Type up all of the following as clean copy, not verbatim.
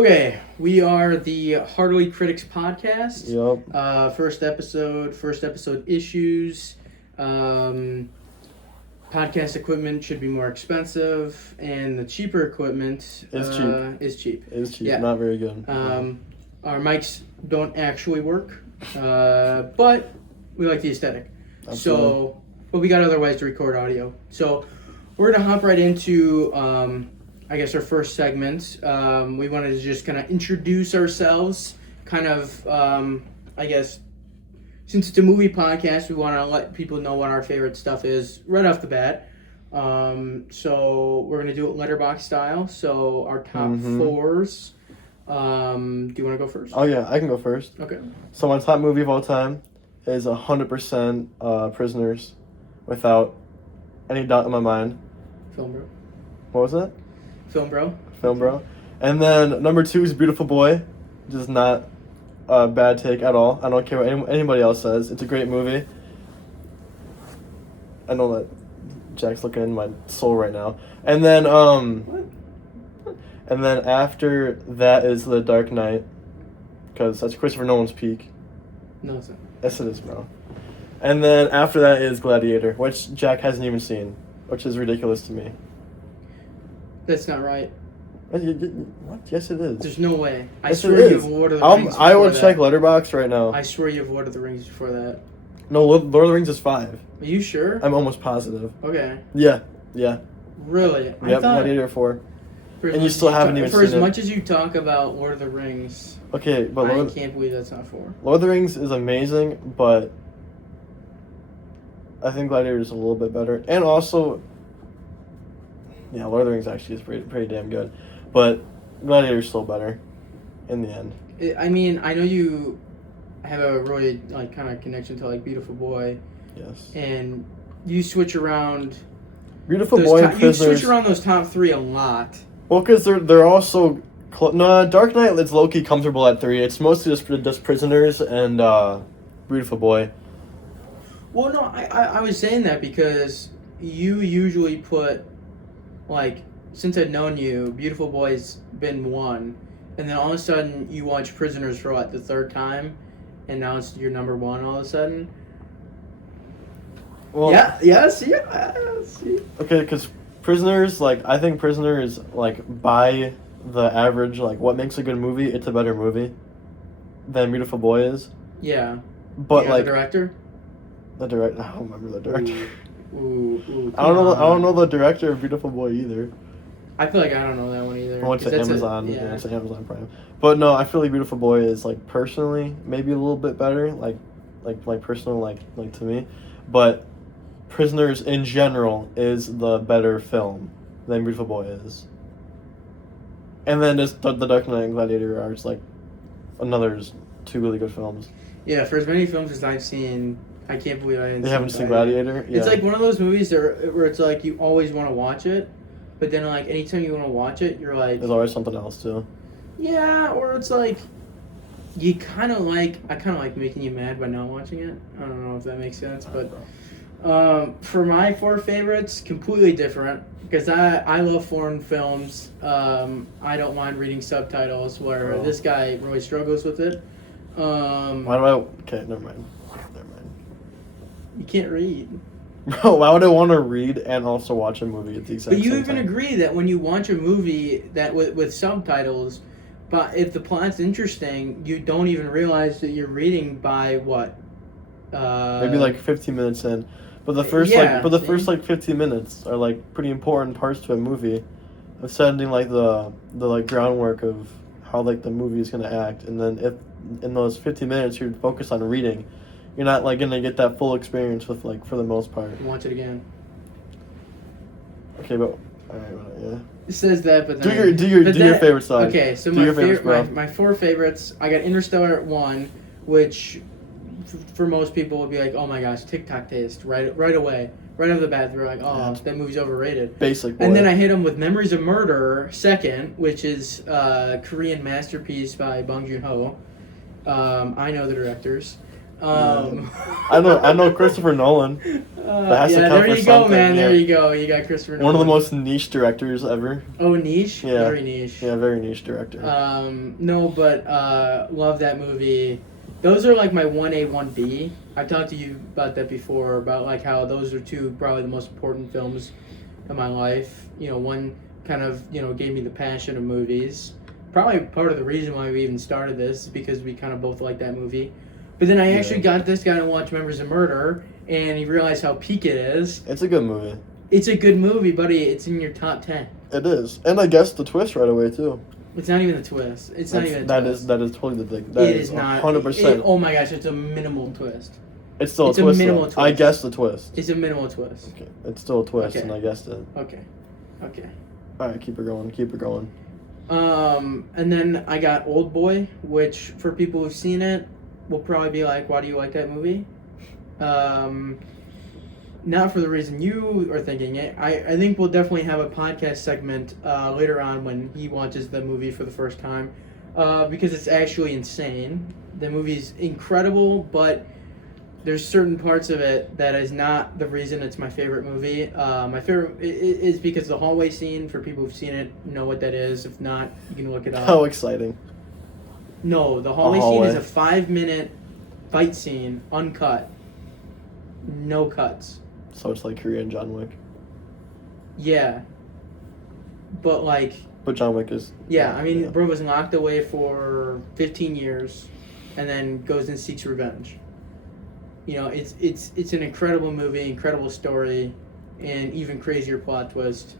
Okay, we are the Heartily Critics podcast. Yep. First episode issues. Podcast equipment should be more expensive, and the cheaper equipment Is cheap. is cheap. Yeah. Not very good. Our mics don't actually work, but we like the aesthetic. Absolutely. So, but we got other ways to record audio. So, we're gonna hop right into I guess our first segment. We wanted to just kind of introduce ourselves, kind of, I guess, since it's a movie podcast, we want to let people know what our favorite stuff is right off the bat. So we're going to do it letterbox style. So our top fours. Do you want to go first? Oh, yeah, I can go first. Okay. So my top movie of all time is 100% Prisoners, without any doubt in my mind. Film Bro. What was it? Film Bro. Film Bro. And then number 2 is Beautiful Boy, which is not a bad take at all. I don't care what anybody else says. It's a great movie. I know that Jack's looking in my soul right now. And then and then after that is The Dark Knight, because that's Christopher Nolan's peak. No, it's not. Yes, it is, bro. And then after that is Gladiator, which Jack hasn't even seen, which is ridiculous to me. That's not right. What? Yes, it is. There's no way. I Yes, swear it you is. have Lord of the Rings. I will before check that. Letterboxd right now. I swear you have Lord of the Rings before that. No, Lord of the Rings is 5. Are you sure? I'm almost positive. Okay. Yeah. Really? Yep, I thought. Gladiator 4. For as And you much still as haven't talk- even For as seen it. much as you talk about Lord of the Rings, Okay, but I Lord can't believe that's not 4. of the Rings is amazing, but I think Gladiator is a little bit better. And also, yeah, Lord of the Rings actually is pretty damn good. But Gladiator is still better in the end. I mean, I know you have a really kind of connection to Beautiful Boy, Yes. and you switch around. Beautiful Boy and You Prisoners. switch around those top 3 a lot. Well, because they're also no, Dark Knight is low-key comfortable at 3. It's mostly just Prisoners and Beautiful Boy. Well, no, I was saying that because you usually put since I've known you, Beautiful Boy's been 1, and then all of a sudden you watch Prisoners for the 3rd time, and now it's your number 1 all of a sudden. Well, See. okay, because Prisoners, I think Prisoners, by the average, what makes a good movie, it's a better movie than Beautiful Boy is. Yeah. But, the director? I don't remember the director. Ooh, I don't know the director of Beautiful Boy either. I feel like I don't know that one either. Well, it's at Amazon. Yeah, It's at Amazon Prime. But no, I feel like Beautiful Boy is personally maybe a little bit better, personal to me. But Prisoners in general is the better film than Beautiful Boy is. And then just the Dark Knight and Gladiator are just another 2 really good films. Yeah, for as many films as I've seen, I can't believe I didn't. They haven't seen Gladiator. Yeah. It's one of those movies where it's you always want to watch it, but then anytime you want to watch it, you're there's always something else too. Yeah, or it's you kind of I kind of like making you mad by not watching it. I don't know if that makes sense, but for my 4 favorites, completely different because I love foreign films. I don't mind reading subtitles where this guy really struggles with it. Why do I? Okay, never mind. You can't read. Bro, why would I want to read and also watch a movie at the exact But you same even time? agree that when you watch a movie that with subtitles, but if the plot's interesting, you don't even realize that you're reading by what? Maybe 15 minutes in, but the first 15 minutes are pretty important parts to a movie, of setting the groundwork of how the movie is gonna act, and then if in those 15 minutes you're focused on reading, you're not gonna get that full experience with for the most part. Watch it again. Okay, but alright, yeah. It says that, but then Do your favorite side. Okay, so my 4 favorites. I got Interstellar at 1, which for most people would be oh my gosh, TikTok taste right away, right off the bat. They're that movie's overrated. Basic boy. And then I hit them with Memories of Murder, 2nd, which is a Korean masterpiece by Bong Joon-ho. I know the directors. I know Christopher Nolan. That has to count there for you go, something, man. yeah. There you go. You got Christopher Nolan. One of the most niche directors ever. Oh, niche? Yeah. Very niche. Yeah, very niche director. No, but love that movie. Those are like my 1A, 1B. I've talked to you about that before, about like how those are two probably the most important films in my life. One kind of, gave me the passion of movies. Probably part of the reason why we even started this is because we kind of both like that movie. But then I actually got this guy to watch Members of Murder, and he realized how peak it is. It's a good movie. It's a good movie, buddy. It's in your top 10. It is. And I guessed the twist right away, too. It's not even a twist. It's not even a twist. That is totally the thing. That it is not. 100%. Oh my gosh, it's a minimal twist. It's still It's a a twist. minimal though. twist. I guessed the twist. It's a minimal twist. Okay. It's still a twist, Okay. and I guessed it. Okay. All right, keep it going. Keep it going. And then I got Old Boy, which for people who've seen it will probably be like, why do you like that movie? Not for the reason you are thinking it. I think we'll definitely have a podcast segment later on when he watches the movie for the first time, because it's actually insane. The movie's incredible, but there's certain parts of it that is not the reason it's my favorite movie. My favorite is because the hallway scene, for people who've seen it, know what that is. If not, you can look it up. How exciting. No, the hallway scene is a 5-minute fight scene, uncut. No cuts. So it's like Korean John Wick. Yeah. But like... But John Wick is... Yeah, I mean, bro was locked away for 15 years and then goes and seeks revenge. It's an incredible movie, incredible story, and even crazier plot twist.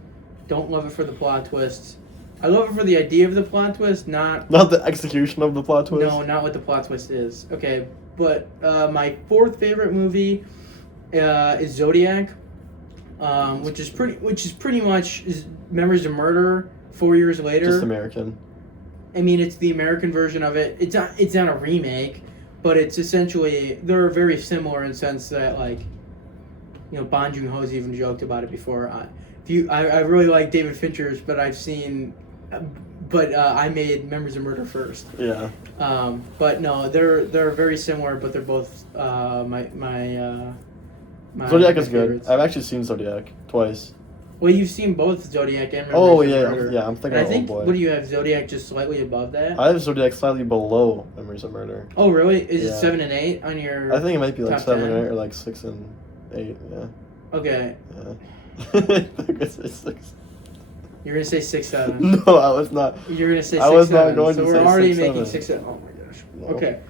Don't love it for the plot twist. I love it for the idea of the plot twist, not the execution of the plot twist. No, not what the plot twist is. Okay, but my fourth favorite movie is Zodiac, which is pretty much Memories of Murder 4 years later. Just American. I mean, it's the American version of it. It's not a remake. But it's essentially, they're very similar in the sense that, like, Bong Joon-ho's even joked about it before. I really like David Fincher's, but I made Memories of Murder first. Yeah. But no, they're very similar, but they're both my Zodiac is good. favorites. I've actually seen Zodiac twice. Well, you've seen both Zodiac and Memories of Murder. Yeah, I'm thinking And of I think, Old Boy. what do you have, Zodiac just slightly above that? I have Zodiac slightly below Memories of Murder. Oh, really? Is Yeah. it 7 and 8 on your... I think it might be like top 7 10? or 8 or like 6 and 8, yeah. Okay. Yeah. I think it's 6. You're going to say 6, 7. No, I was not. You're going to say 6, I was not 7. going so to we're say already 6, making 7. 6, 7. Oh my gosh. No. Okay.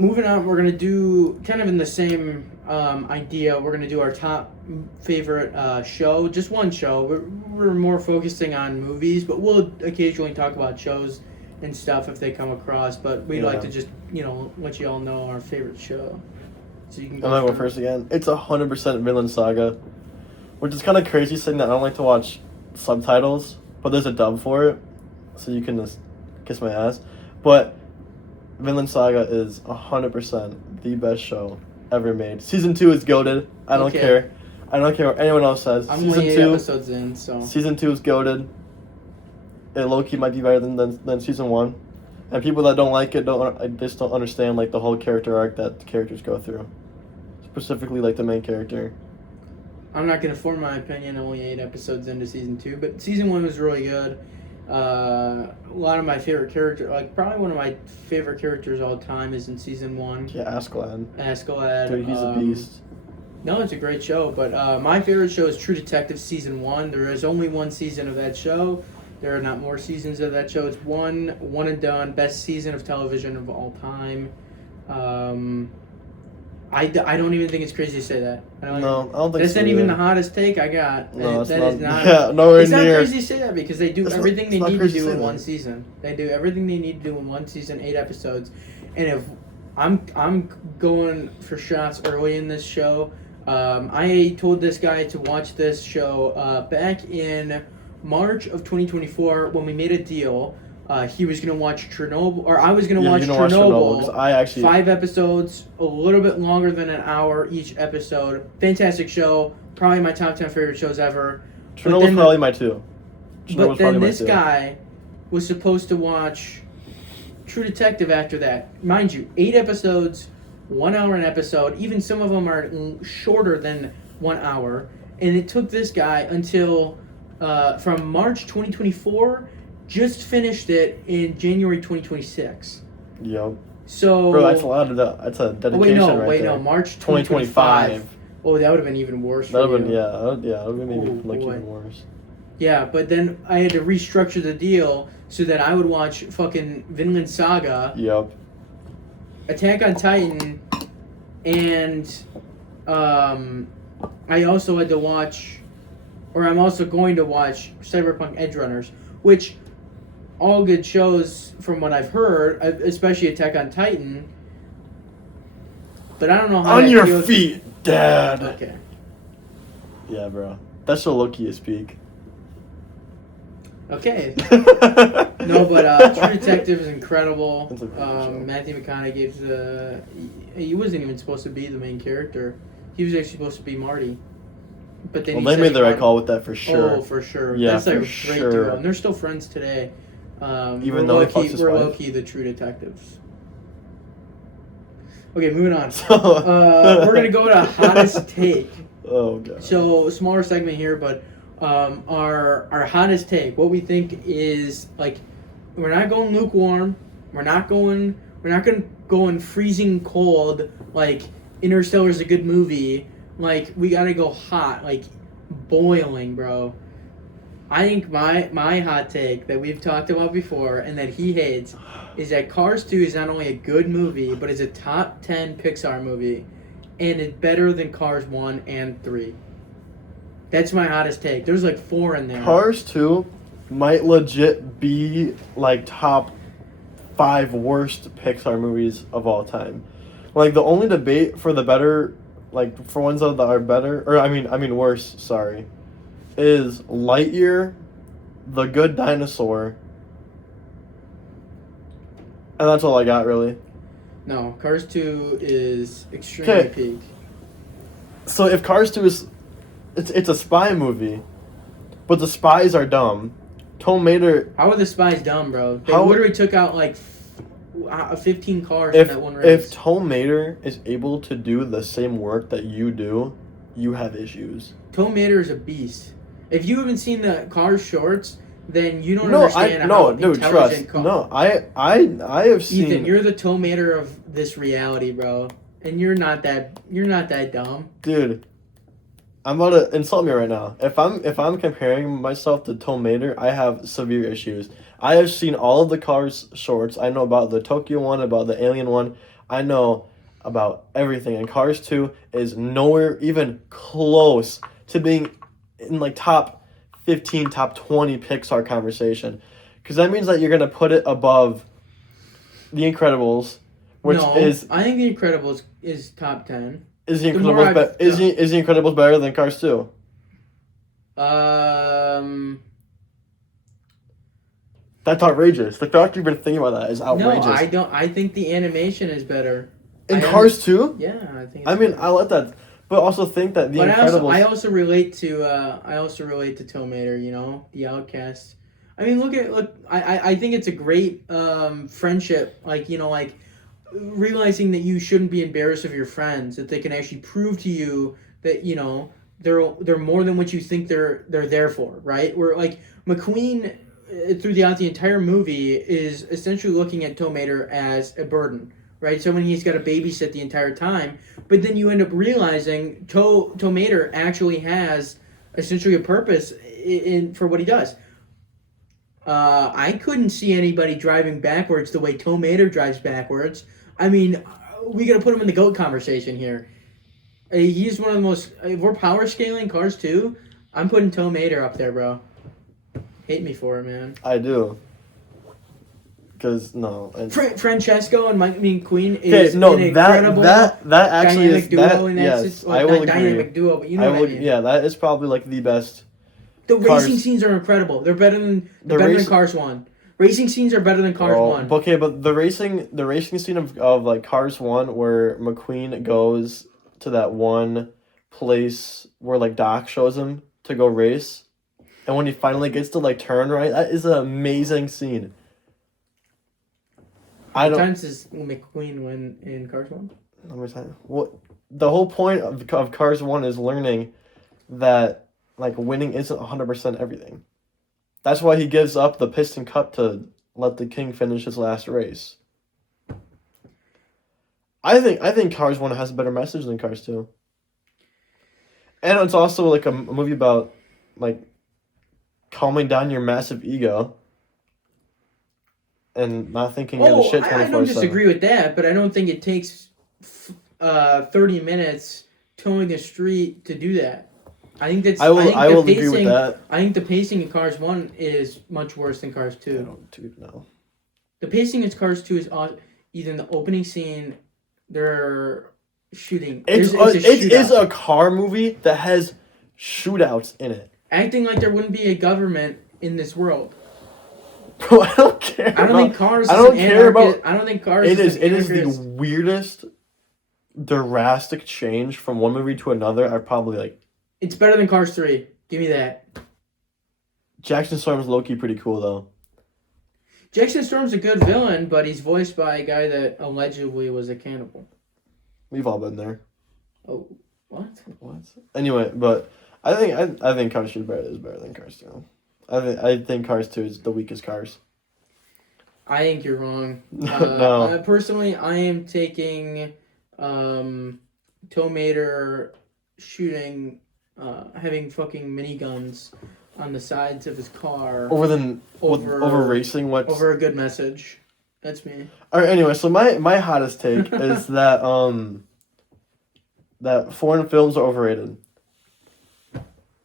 Moving on, we're going to do, kind of in the same idea, we're going to do our top favorite show. Just one show. We're more focusing on movies, but we'll occasionally talk about shows and stuff if they come across. But we'd like to just, let you all know our favorite show. So you can go I'm gonna go first again. It's 100% Vinland Saga, which is kind of crazy saying that I don't like to watch subtitles, but there's a dub for it, so you can just kiss my ass. But Vinland Saga is 100% the best show ever made. Season 2 is goated. I don't care. I don't care what anyone else says. I'm Season only 8 episodes in, so... Season 2 is goated. It low-key might be better than Season 1. And people that don't like it, just don't understand like the whole character arc that the characters go through. Specifically, like the main character. I'm not going to form my opinion only 8 episodes into Season 2, but Season 1 was really good. A lot of my favorite characters, like probably one of my favorite characters all time is in Season 1. Yeah, Askeladd. Askeladd. Dude, he's a beast. No, it's a great show, but my favorite show is True Detective Season 1. There is only one season of that show. There are not more seasons of that show. It's one and done. Best season of television of all time. I don't even think it's crazy to say that. I don't think that's not even the hottest take I got. No, it's not. Yeah, nowhere it's near. It's not crazy to say that because they do everything they need to do in one season. They do everything they need to do in one season, 8 episodes. And if I'm going for shots early in this show, I told this guy to watch this show back in March of 2024 when we made a deal. He was gonna watch Chernobyl, or I was gonna watch Chernobyl. I actually 5 episodes, a little bit longer than an hour each episode. Fantastic show, probably my top 10 favorite shows ever. Chernobyl's probably my 2. But then this guy was supposed to watch True Detective after that. Mind you, 8 episodes, 1 hour an episode. Even some of them are shorter than 1 hour. And it took this guy until from March 2024, just finished it in January 2026. Yep. So, bro, that's a lot of that. That's a dedication there. March 2025. 2025. Oh, that would have been even worse. That would have you. been that would have maybe Oh, boy. even worse. Yeah, but then I had to restructure the deal so that I would watch fucking Vinland Saga, Yep. Attack on Titan, and I also had to watch, or I'm also going to watch Cyberpunk Edgerunners, which all good shows from what I've heard, especially Attack on Titan. But I don't know how On that your feels. feet, Dad. Okay. Yeah, bro. That's so low-key to speak. Okay. No, but True Detective is incredible. It's a great show. Matthew McConaughey's he wasn't even supposed to be the main character. He was actually supposed to be Marty. But then Well, he they said made he the right wanted- call with that for sure. Oh, for sure. Yeah, That's like for a great sure. duo. And they're still friends today. Even though he fucks his we're wife. low-key the True Detectives. Okay, moving on. So, We're going to go to hottest take. Oh, God. So, smaller segment here, but our hottest take, what we think is, like, we're not going lukewarm. We're not going freezing cold, like Interstellar is a good movie. Like, we got to go hot, like boiling, bro. I think my hot take that we've talked about before and that he hates is that Cars 2 is not only a good movie, but it's a top 10 Pixar movie, and it's better than Cars 1 and 3. That's my hottest take. There's like 4 in there. Cars 2 might legit be like top 5 worst Pixar movies of all time. Like, the only debate for the better, like, for ones that are better, or I mean worse, sorry, is Lightyear, The Good Dinosaur, and that's all I got, really. No, Cars 2 is extremely peak. So if Cars 2 is, it's a spy movie, but the spies are dumb. Tom Mater. How are the spies dumb, bro? They How- literally took out like 15 cars in that one race. If Tom Mater is able to do the same work that you do, you have issues. Tom Mater is a beast. If you haven't seen the Cars shorts, then you don't No, understand how no, dude, intelligent trust. No, I have seen. Ethan, you're the Tom Mater of this reality, bro. And you're not that dumb. Dude, I'm about to insult me right now. If I'm comparing myself to Tom Mater, I have severe issues. I have seen all of the Cars shorts. I know about the Tokyo one, about the Alien one. I know about everything. And Cars 2 is nowhere even close to being in like top 15, top 20 Pixar conversation. Because that means that you're going to put it above The Incredibles, which is... I think The Incredibles is top 10. Is The Incredibles is The Incredibles better than Cars 2? That's outrageous. The fact you've been thinking about that is outrageous. No, I don't. I think the animation is better. In Cars 2? Yeah, I think. I mean, I let that, but also think that The Incredibles. I also relate to Tom Mater. You know, the outcast. I mean, look. I think it's a great friendship. Like, you know, like realizing that you shouldn't be embarrassed of your friends. That they can actually prove to you that, you know, they're more than what you think they're there for. Right? Where like McQueen, throughout the entire movie, is essentially looking at Tom Mater as a burden. Right, so when he's got to babysit the entire time, but then you end up realizing Tom Mater actually has essentially a purpose for what he does. I couldn't see anybody driving backwards the way Tom Mater drives backwards. I mean, we got to put him in the GOAT conversation here. He's one of the most. If we're power scaling Cars 2, I'm putting Tom Mater up there, bro. Hate me for it, man. I do. Because no, Francesco and Queen is an incredible that actually dynamic is duo that, in that yes, I will agree. Dynamic duo, but you know what I mean. Yeah, that is probably like the best. The racing scenes are incredible. They're better than Cars 1. Racing scenes are better than Cars 1. Okay, but the racing scene of like Cars 1 where McQueen goes to that one place where like Doc shows him to go race, and when he finally gets to like turn right, that is an amazing scene. How many times does McQueen win in Cars 1? Let me tell you. Well, the whole point of Cars 1 is learning that, like, winning isn't 100% everything. That's why he gives up the Piston Cup to let the King finish his last race. I think Cars 1 has a better message than Cars 2. And it's also, like, a movie about, like, calming down your massive ego and not thinking you're the shit I 24/7. don't disagree with that, but I don't think it takes 30 minutes towing a street to do that. I think that's. I will the agree with that. I think the pacing in Cars 1 is much worse than Cars 2. I don't know. The pacing in Cars 2 is either in the opening scene, they're shooting. It is a car movie that has shootouts in it. Acting like there wouldn't be a government in this world. Bro, I don't care. I don't think Cars. I don't care about. I don't think Cars. It is the weirdest, drastic change from one movie to another. I probably like. It's better than Cars 3. Give me that. Jackson Storm's low-key pretty cool though. Jackson Storm's a good villain, but he's voiced by a guy that allegedly was a cannibal. We've all been there. Oh, what? Anyway, but I think Cars 2 is better than Cars 2. I think Cars 2 is the weakest Cars. I think you're wrong. No. Personally, I am taking Tow Mater shooting, having fucking miniguns on the sides of his car over racing. Over a good message. That's me. All right. Anyway, so my hottest take is that that foreign films are overrated.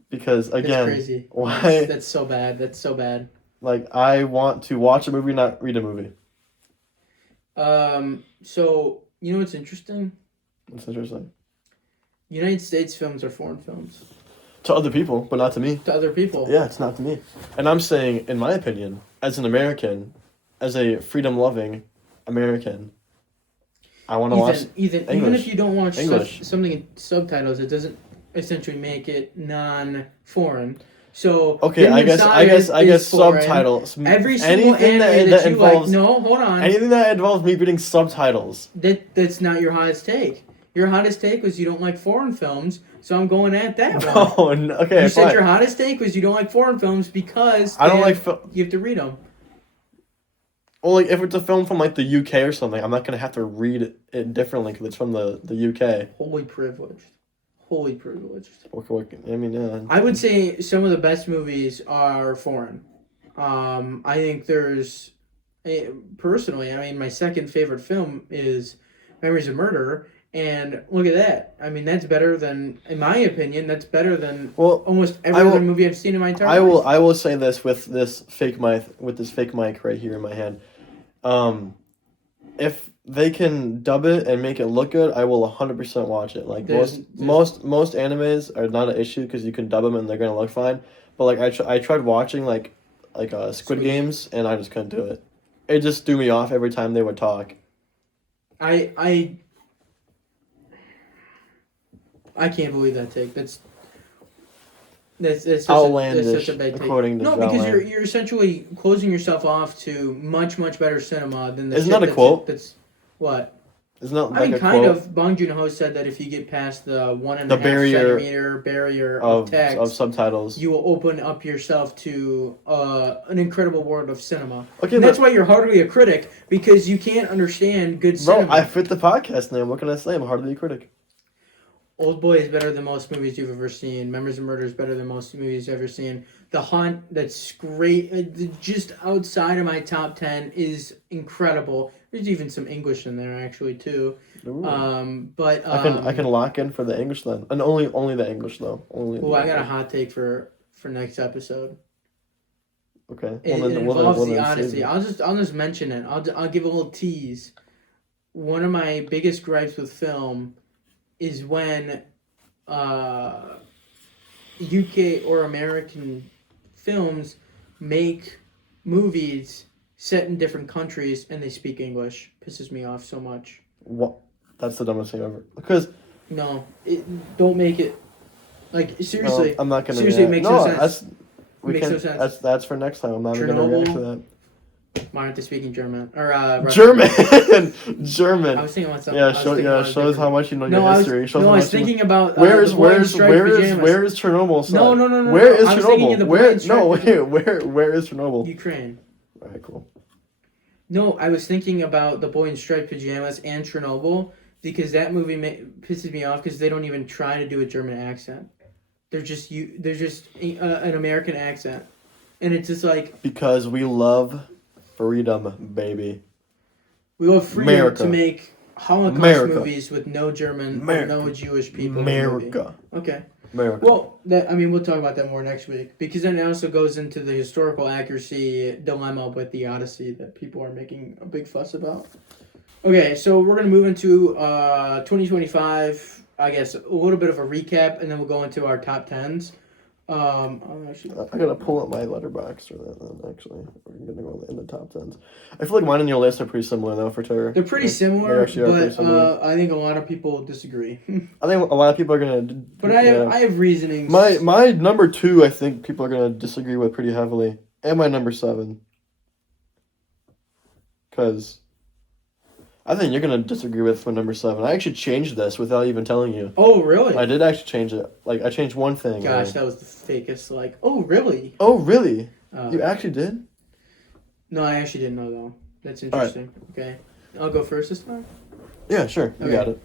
Because again, that's crazy. Why? That's so bad. That's so bad. Like, I want to watch a movie, not read a movie. So you know what's interesting? What's interesting? United States films are foreign films. To other people, but not to me. To other people. Yeah, it's not to me. And I'm saying, in my opinion, as an American, as a freedom-loving American, I want to watch Even if you don't watch something in subtitles, it doesn't essentially make it non-foreign. So okay, I guess subtitles. Every single anime that you involves, like, no, hold on. Anything that involves me reading subtitles. That's not your hottest take. Your hottest take was you don't like foreign films, so I'm going at that one. No, okay, you said your hottest take was you don't like foreign films because I don't you have to read them. Well, like, if it's a film from, like, the UK or something, I'm not going to have to read it differently because it's from the UK. Holy privileged. I mean, yeah. I would say some of the best movies are foreign. I think there's... Personally, I mean, my second favorite film is Memories of Murder, and look at that. I mean, that's better than... In my opinion, that's better than almost every other movie I've seen in my entire life. I will say this with this fake mic right here in my hand. If they can dub it and make it look good, I will 100% watch it. Like, most animes are not an issue because you can dub them and they're gonna look fine. But like I tried watching like Squid Games and I just couldn't do it. It just threw me off every time they would talk. I can't believe that take. That's outlandish. That's such a bad take. According to no, because you're essentially closing yourself off to much better cinema than the. Isn't that a quote? That's what. Isn't that like I mean, a kind quote? of. Bong Joon-ho said that if you get past the 1.5 centimeter barrier of text, of subtitles, you will open up yourself to an incredible world of cinema. Okay, and that's why you're hardly a critic, because you can't understand good cinema. Bro, I fit the podcast name. What can I say? I'm hardly a critic. Old Boy is better than most movies you've ever seen. Memories of Murder is better than most movies you've ever seen. The Hunt, that's great. Just outside of my top 10 is incredible. There's even some English in there actually too. But I can lock in for the English then, and only the English though. I got a hot take for next episode. Okay. It involves the Odyssey. I'll just mention it. I'll give a little tease. One of my biggest gripes with film is when UK or American films make movies set in different countries and they speak English. Pisses me off so much. What? That's the dumbest thing ever. Because no, don't make it. Like, seriously. I'm not gonna. Seriously, it makes no sense. No sense. That's for next time. I'm not gonna react to that. Why aren't they speaking German or Russian? German. I was thinking about something. Yeah, shows how much you know your history. Shows No, how I much was thinking about where is the boy in striped pajamas. where is Chernobyl? Set? No. Where is I was Chernobyl? thinking of the boy in striped pajamas. Where is Chernobyl? Ukraine. Alright, cool. No, I was thinking about the boy in striped pajamas and Chernobyl because that movie pisses me off because they don't even try to do a German accent. They're just an American accent, and it's just like because we love freedom, baby. We love freedom America. to make Holocaust movies with no German or no Jewish people. America. Okay. America. Well, we'll talk about that more next week because then it also goes into the historical accuracy dilemma with the Odyssey that people are making a big fuss about. Okay, so we're gonna move into 2025. I guess a little bit of a recap, and then we'll go into our top 10s. I gotta pull up my letterbox for that then, actually. We're gonna go in the top 10s. I feel like mine and your list are pretty similar, though, for terror. They're pretty similar, but pretty similar. I think a lot of people disagree. I think a lot of people are gonna... But I have reasonings. My number 2, I think people are gonna disagree with pretty heavily. And my number 7. Because... I think you're going to disagree with my number 7. I actually changed this without even telling you. Oh, really? I did actually change it. Like, I changed one thing. Gosh, that was the fakest. Like, oh, really? Oh, really? You actually did? No, I actually didn't know, though. That's interesting. Right. Okay. I'll go first this time? Yeah, sure. You got it.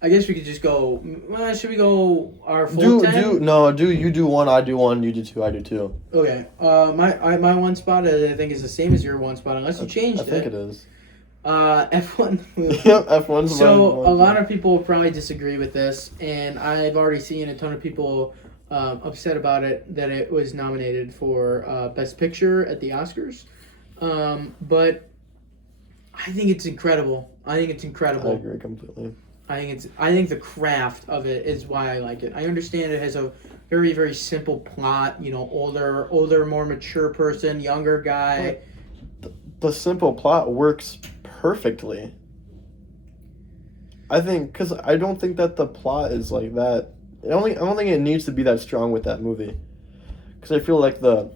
I guess we could just go... Well, should we go our full 10? You do one, I do one, you do two, I do two. Okay. My one spot, I think, is the same as your one spot, unless you changed it. I think it is. F1 movie. Yep, F1's So a lot of people will probably disagree with this, and I've already seen a ton of people upset about it, that it was nominated for Best Picture at the Oscars. But I think it's incredible. I agree completely. I think the craft of it is why I like it. I understand it has a very, very simple plot, older, more mature person, younger guy. The simple plot works perfectly. I think, because I don't think that the plot is like that. I don't think it needs to be that strong with that movie. Because I feel like the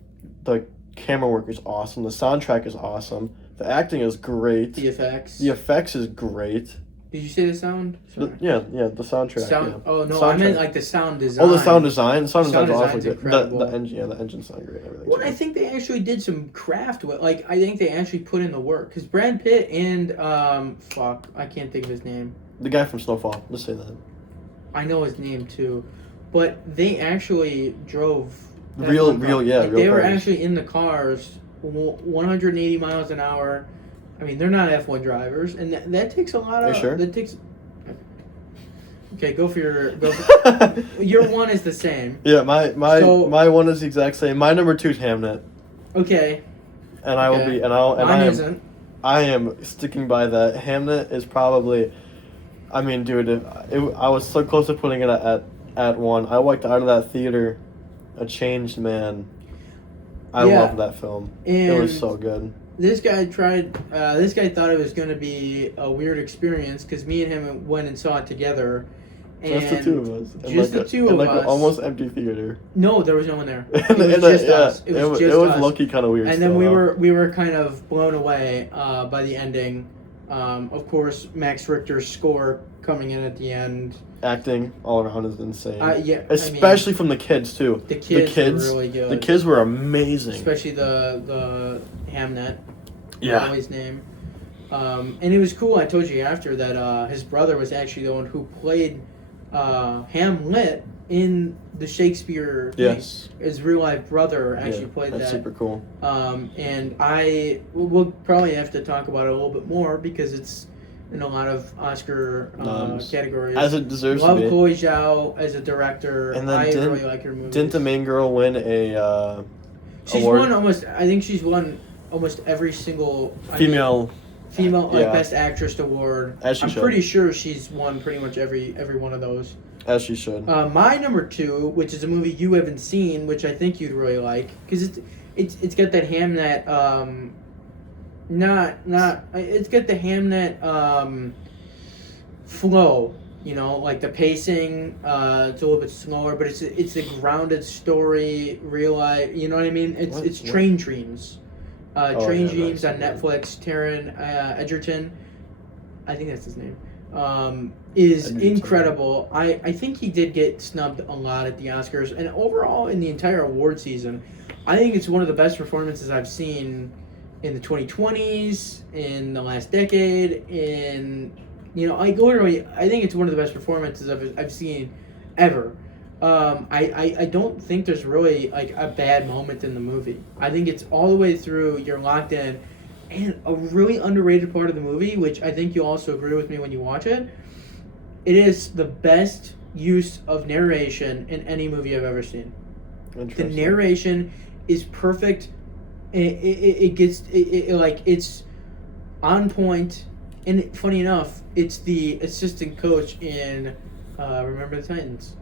camera work is awesome. The soundtrack is awesome. The acting is great. The effects is great. Did you say the sound? The soundtrack. Yeah. Oh no, soundtrack. I meant like the sound design. Oh, the sound design. The sound design is awesome. Incredible. The engine sound great. Everything. Well, I think they actually did some craft with. Like, I think they actually put in the work because Brad Pitt and I can't think of his name. The guy from Snowfall. Let's say that. I know his name too, but they actually drove. Real They were cars. actually in the cars, 180 miles an hour. I mean, they're not F1 drivers, and that takes a lot of... Are you sure? That takes... Okay, go for your... Your one is the same. Yeah, my one is the exact same. My number 2 is Hamnet. Okay. And I will be... Mine isn't. I am sticking by that. Hamnet is probably... I mean, dude, I was so close to putting it at 1. I walked out of that theater a changed man. I love that film. It was so good. This guy thought it was going to be a weird experience because me and him went and saw it together. And just the two of us. Just the two of us. An almost empty theater. No, there was no one there. It was just us. It was low-key kind of weird. And then we were kind of blown away by the ending. Of course, Max Richter's score coming in at the end. Acting all around is insane. Especially from the kids too. The kids were really good. The kids were amazing. Especially the Hamnet. Yeah. His name. And it was cool. I told you after that his brother was actually the one who played Hamlet in the Shakespeare. Yes. His real life brother actually played that. That's super cool. And we'll probably have to talk about it a little bit more because it's in a lot of Oscar categories. As it deserves to be. Love Chloe Zhao as a director. And then I really like her movies. Didn't the main girl win a She's award? I think she's won almost every single female Best Actress award. As she I'm should. pretty sure she's won pretty much every one of those. As she should. My number 2, which is a movie you haven't seen, which I think you'd really like, because it's got that Hamnet it's got the Hamnet flow, like the pacing. It's a little bit slower, but it's a grounded story, real life. You know what I mean? It's Train Dreams. Train yeah, Dreams nice. on Netflix. Taron Egerton, I think that's his name, is Egerton. incredible. I think he did get snubbed a lot at the Oscars, and overall in the entire award season, I think it's one of the best performances I've seen in the 2020s, in the last decade, literally, I think it's one of the best performances I've seen ever. I don't think there's really like a bad moment in the movie. I think it's all the way through, you're locked in, and a really underrated part of the movie, which I think you'll also agree with me when you watch it, it is the best use of narration in any movie I've ever seen. The narration is perfect. It's on point, and funny enough, it's the assistant coach in Remember the Titans.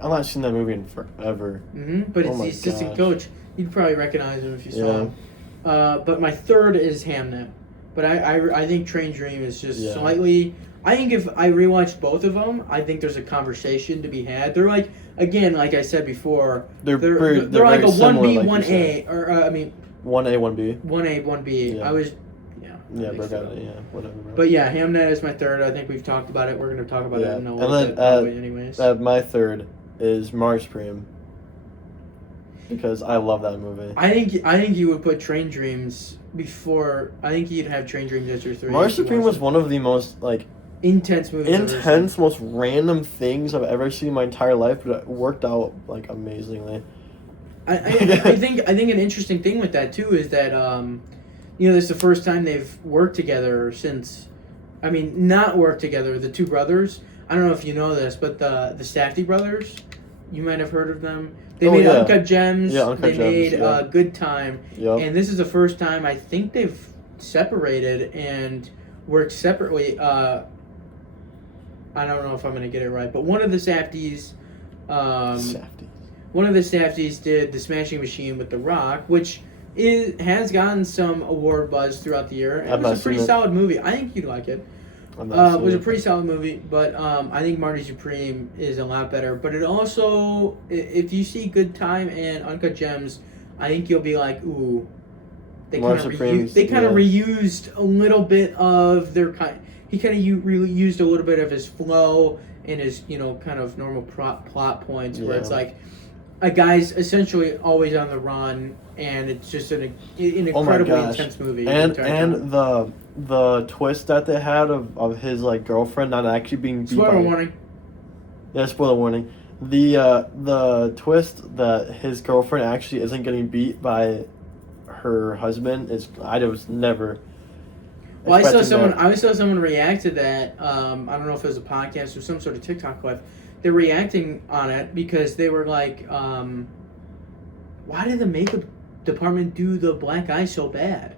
I've not seen that movie in forever. But it's the assistant coach. You'd probably recognize him if you saw him. But my third is Hamnet. But I think Train Dream is just slightly... I think if I rewatched both of them, I think there's a conversation to be had. They're like, again, like I said before, they're like a 1B, 1A, or 1A, 1B. 1A, 1B. Yeah. I was... Whatever. Bro. But yeah, Hamnet is my third. I think we've talked about it. We're going to talk about it in a little bit probably anyways. My third is Mars Supreme. Because I love that movie. I think you would put Train Dreams before. I think you'd have Train Dreams as your three. Mars Supreme was one of the most intense movies. Most random things I've ever seen in my entire life, but it worked out amazingly. I think an interesting thing with that too is that this is the first time they've worked together since. I mean, not worked together. The two brothers. I don't know if you know this, but the Safdie brothers. You might have heard of them. They made Uncut Gems. Yeah, Uncut Gems. They made Good Time. Yep. And this is the first time I think they've separated and worked separately. I don't know if I'm going to get it right, but one of the Safdies, did The Smashing Machine with The Rock, which has gotten some award buzz throughout the year. It was a pretty solid movie. I think you'd like it. It was a pretty solid movie, but I think Marty Supreme is a lot better. But it also, if you see Good Time and Uncut Gems, I think you'll be like, ooh, they kind of reused a little bit of their kind. He kind of reused a little bit of his flow and his kind of normal plot points where it's like a guy's essentially always on the run, and it's just an incredibly intense movie. And the twist that they had of his girlfriend not actually being beat spoiler warning. Yeah, spoiler warning. The twist that his girlfriend actually isn't getting beat by her husband is I was never. Well, I saw someone react to that. I don't know if it was a podcast or some sort of TikTok clip. They're reacting on it because they were like, "Why did the makeup department do the black eye so bad?"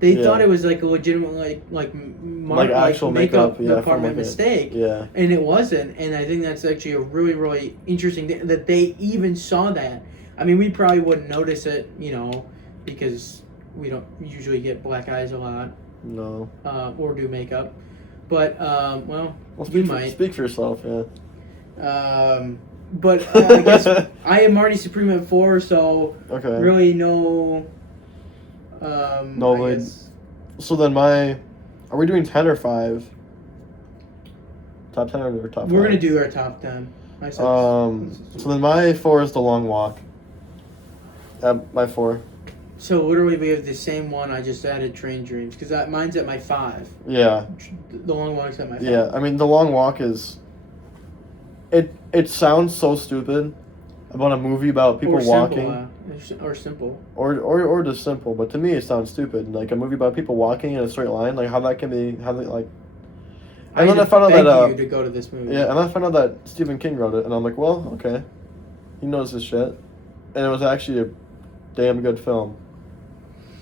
They thought it was like a legitimate actual makeup department mistake. Yeah. And it wasn't. And I think that's actually a really, really interesting thing that they even saw that. I mean, we probably wouldn't notice it, because we don't usually get black eyes a lot. No. Or do makeup. But, you might. Speak for yourself, yeah. But I guess I am Marty Supreme at 4, so really no... So then are we doing 10 or 5? Top 10 or top 5? We're going to do our top 10. So then my 4 is The Long Walk. My 4. So literally we have the same one. I just added Train Dreams because mine's at my 5. Yeah. The Long Walk's at my 5. Yeah, I mean The Long Walk is... It sounds so stupid about a movie about people walking. Simple. Or just simple, but to me it sounds stupid. Like a movie about people walking in a straight line, how that can be, And then I found out that you to go to this movie. Yeah, and I found out that Stephen King wrote it, and I'm like, well, okay, he knows his shit, and it was actually a damn good film.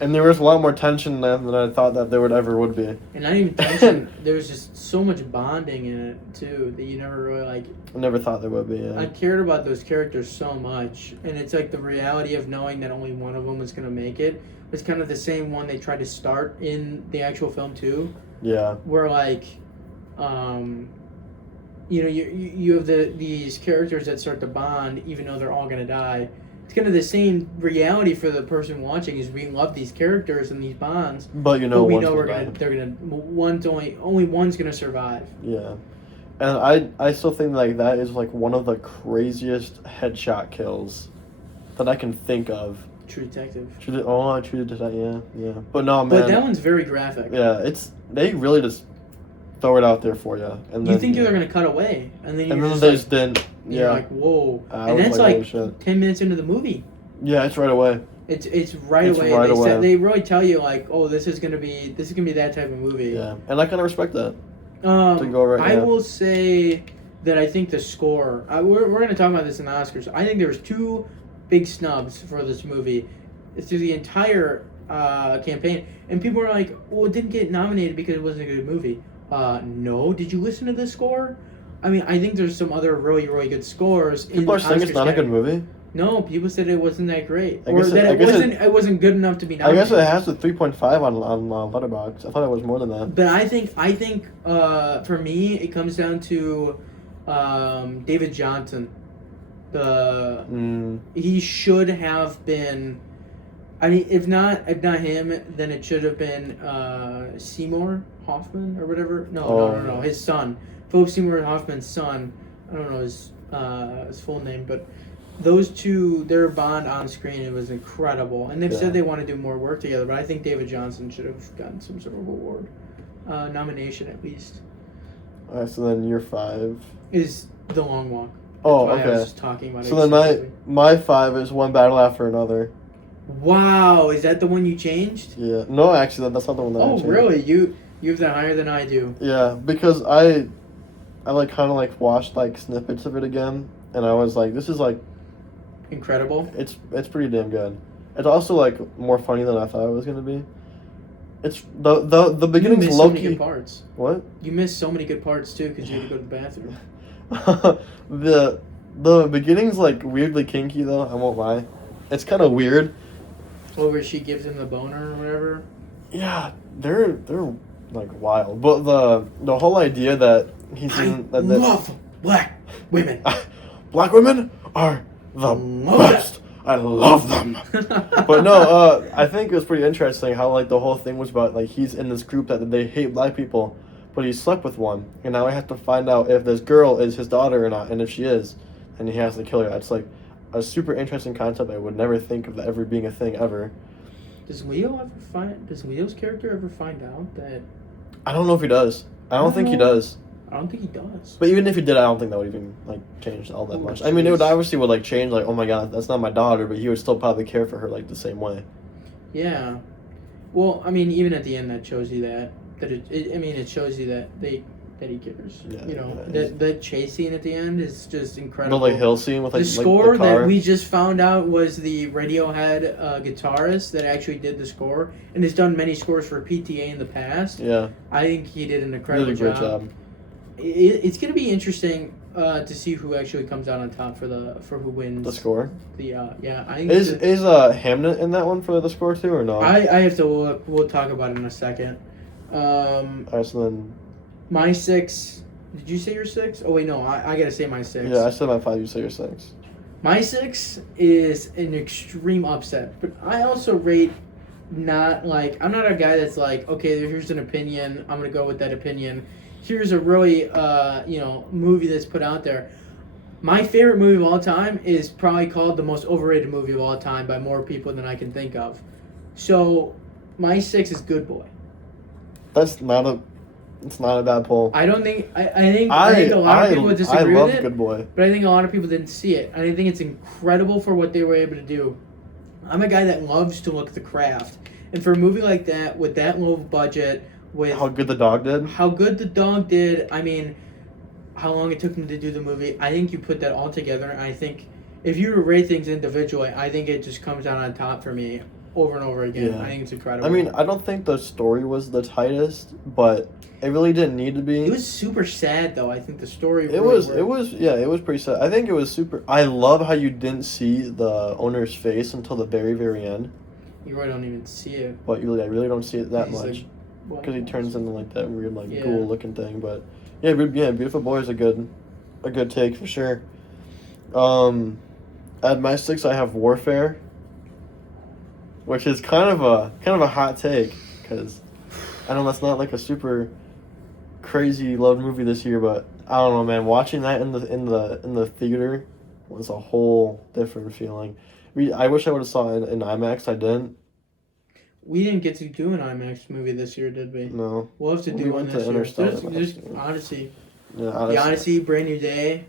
And there was a lot more tension than I thought that there would be. And not even tension. There was just so much bonding in it too that you never really I never thought there would be. Yeah. I cared about those characters so much, and it's like the reality of knowing that only one of them was gonna make it was kind of the same one they tried to start in the actual film too. Yeah. Where you have these characters that start to bond even though they're all gonna die. it's kind of the same reality for the person watching. Is we love these characters and these bonds, But but we know they're gonna only one's gonna survive. Yeah. And I still think like that is like one of the craziest headshot kills that I can think of. True Detective. True Detective, yeah. But no, man. But that one's very graphic. Yeah, they really just throw it out there for you, and You then, think they're gonna cut away, and then and you're then just they like, just didn't. you're Yeah, like, whoa, I and was that's like, like holy shit. 10 minutes into the movie. Yeah, it's right away. It's right It's away. right They away. they really tell you like, oh, this is gonna be that type of movie. Yeah, and I kind of respect that. To go right I now. will say that I think the score. We're gonna talk about this in the Oscars. I think there was 2 big snubs for this movie through the entire campaign, and people were like, "Well, it didn't get nominated because it wasn't a good movie." No. Did you listen to the score? I mean, I think there's some other really, really good scores. People are saying it's not a good movie. No, people said it wasn't that great, I or guess that I it guess wasn't. It wasn't good enough to be I nominated. guess it has a 3.5 on Letterboxd. I thought it was more than that. But I think for me it comes down to David Johnson. He should have been. I mean, if not him, then it should have been Seymour Hoffman or whatever. No. His son, Philip Seymour Hoffman's son. I don't know his full name, but those two, their bond on screen, it was incredible. And they've said they want to do more work together. But I think David Johnson should have gotten some sort of award, nomination at least. Alright, so then year 5 Is The Long Walk. Oh, That's why okay. I was just talking about it. So then my 5 is One Battle After Another. Wow, is that the one you changed? Yeah. No, actually, that's not the one that I changed. Oh, really? You have that higher than I do. Yeah, because I like kind of like watched like snippets of it again, and I was like, this is like incredible. It's pretty damn good. It's also like more funny than I thought it was gonna be. It's the beginning's you low so many key. good parts. What? You missed so many good parts too because you had to go to the bathroom. The beginning's like weirdly kinky though. I won't lie. It's kind of weird. Where she gives him the boner or whatever. Yeah, they're like wild. But the whole idea that he's in that love black women. Black women are the best. I love them. But no, I think it was pretty interesting how like the whole thing was about like he's in this group that they hate black people, but he slept with one, and now I have to find out if this girl is his daughter or not, and if she is, and he has to kill her. It's like a super interesting concept. I would never think of that ever being a thing ever. Does Leo's character ever find out that? I don't know if he does. I don't think he does. I don't think he does. But even if he did, I don't think that would even like change all that much. I mean, it would obviously like change like, oh my god, that's not my daughter, but he would still probably care for her like the same way. Yeah. Well, I mean, even at the end, that shows you that it shows you that he cares. Yeah, you know, yeah, that chase scene at the end is just incredible. The like hill scene with like the score like, the car. that we just found out was the Radiohead guitarist that actually did the score and has done many scores for PTA in the past. Yeah. I think he did an He incredible did a great job. It's going to be interesting to see who actually comes out on top for who wins The score. I think is Hamnet in that one for the score too or no? I have to look. We'll talk about it in a second. Alright, so then my 6. Did you say your 6? Oh wait, no. I gotta say my 6. Yeah, I said my 5. You say your 6. My 6 is an extreme upset, but I also rate not like I'm not a guy that's like, okay, here's an opinion. I'm gonna go with that opinion. Here's a really movie that's put out there. My favorite movie of all time is probably called the most overrated movie of all time by more people than I can think of. So my 6 is Good Boy. It's not a bad poll. I don't think I think a lot of people would disagree with with it. Good Boy. But I think a lot of people didn't see it. I think it's incredible for what they were able to do. I'm a guy that loves to look at the craft. And for a movie like that, with that low budget, with how good the dog did. I mean, how long it took him to do the movie. I think you put that all together, and I think if you were to rate things individually, I think it just comes out on top for me over and over again. Yeah. I think it's incredible. I mean, I don't think the story was the tightest, but it really didn't need to be. It was super sad, though. I think the story. It was pretty sad. I think it was super. I love how you didn't see the owner's face until the very, very end. You really don't even see it. But I really don't see it that He's much like, because he turns into like that weird like ghoul looking thing. But yeah, Beautiful Boy is a good take for sure. At my 6, I have Warfare, which is kind of a hot take because I know that's not like a super crazy loved movie this year, but I don't know, man. Watching that in the theater was a whole different feeling. I wish I would have saw it in IMAX. I didn't. We didn't get to do an IMAX movie this year, did we? No. We'll have to We do one went to this year. Interstellar There's last year. Odyssey. Yeah, The Odyssey, Brand New Day,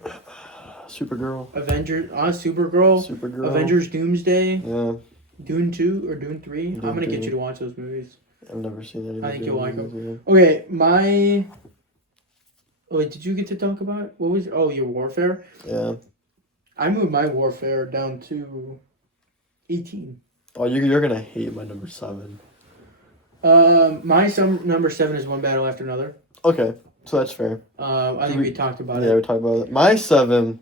Supergirl. Avengers, Supergirl, Supergirl. Avengers Doomsday, Yeah, Dune 2 or Dune 3. Dune I'm going to get 3. you to watch those movies. I've never seen any. I think you'll like them. them. Okay, my... Oh, wait, did you get to talk about... What was... Oh, your Warfare? Yeah. I moved my Warfare down to 18. Oh, you're gonna hate my number 7. My number 7 is One Battle After Another. Okay, so that's fair. I think we talked about Yeah, it. we talked about it. My 7.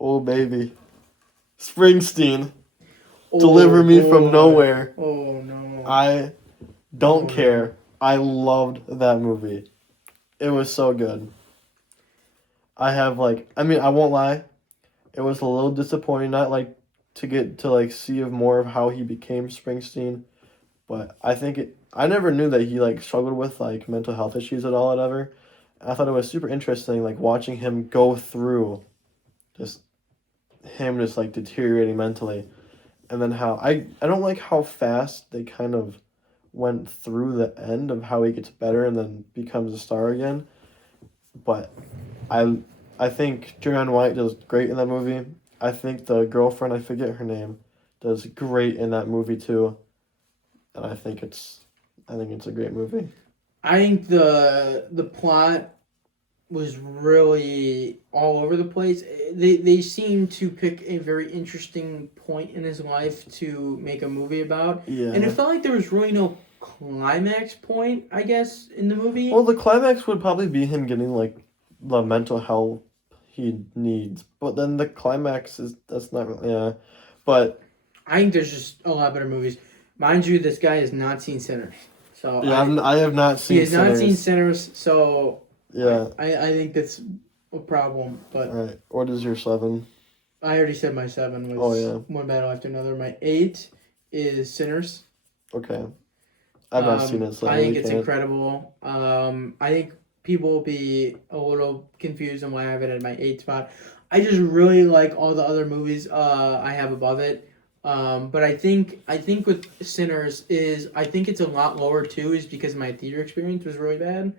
Oh baby, Springsteen. Deliver Me from Nowhere. Oh no. I don't Oh, care. I loved that movie. It was so good. I won't lie. It was a little disappointing not like to get to like see more of how he became Springsteen, but I never knew that he like struggled with like mental health issues at all at ever. I thought it was super interesting like watching him go through just like deteriorating mentally. And then how I don't like how fast they kind of went through the end of how he gets better and then becomes a star again. But I think Joanne White does great in that movie. I think the girlfriend, I forget her name, does great in that movie too. And I think it's a great movie. I think the plot was really all over the place. They seem to pick a very interesting point in his life to make a movie about. Yeah. And it felt like there was really no climax point, I guess, in the movie. Well, the climax would probably be him getting like the mental health he needs. But then the climax that's not really, yeah. But I think there's just a lot better movies. Mind you, this guy has not seen Sinners. So yeah, I have not seen he has Sinners. not seen Sinners, so yeah. I think that's a problem. But All right. What is your 7? I already said my 7 was One Battle After Another. My 8 is Sinners. Okay. I've not seen it, so I really think it's can't. incredible. I think people will be a little confused on why I have it at my 8th spot. I just really like all the other movies I have above it. But I think with Sinners I think it's a lot lower too, is because my theater experience was really bad.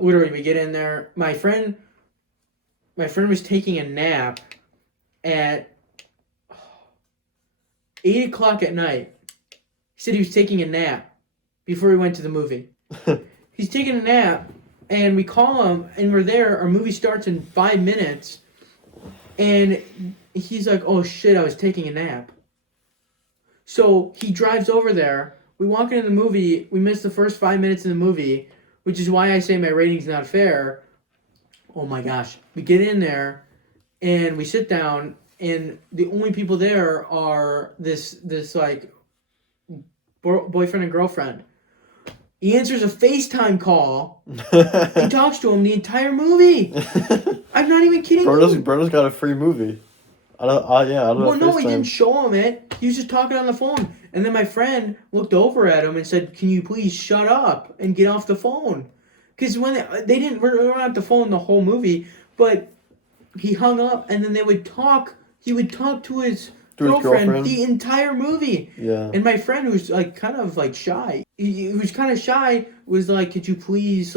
Literally, we get in there. My friend was taking a nap at 8 o'clock at night. He said he was taking a nap before we went to the movie. He's taking a nap, and we call him, and we're there. Our movie starts in 5 minutes, and he's like, "Oh shit, I was taking a nap." So he drives over there. We walk into the movie. We miss the first 5 minutes of the movie, which is why I say my rating's not fair. Oh my gosh. We get in there, and we sit down, and the only people there are this like boyfriend and girlfriend. He answers a FaceTime call and talks to him the entire movie. I'm not even kidding you. Bro's got a free movie. I don't know. Well, no, he didn't show him it. He was just talking on the phone. And then my friend looked over at him and said, "Can you please shut up and get off the phone?" Because when they didn't, we're on the phone the whole movie, but he hung up, and then they would talk. He would talk to his girlfriend the entire movie. Yeah. And my friend, who's like kind of like shy, he was kind of shy, was like, could you please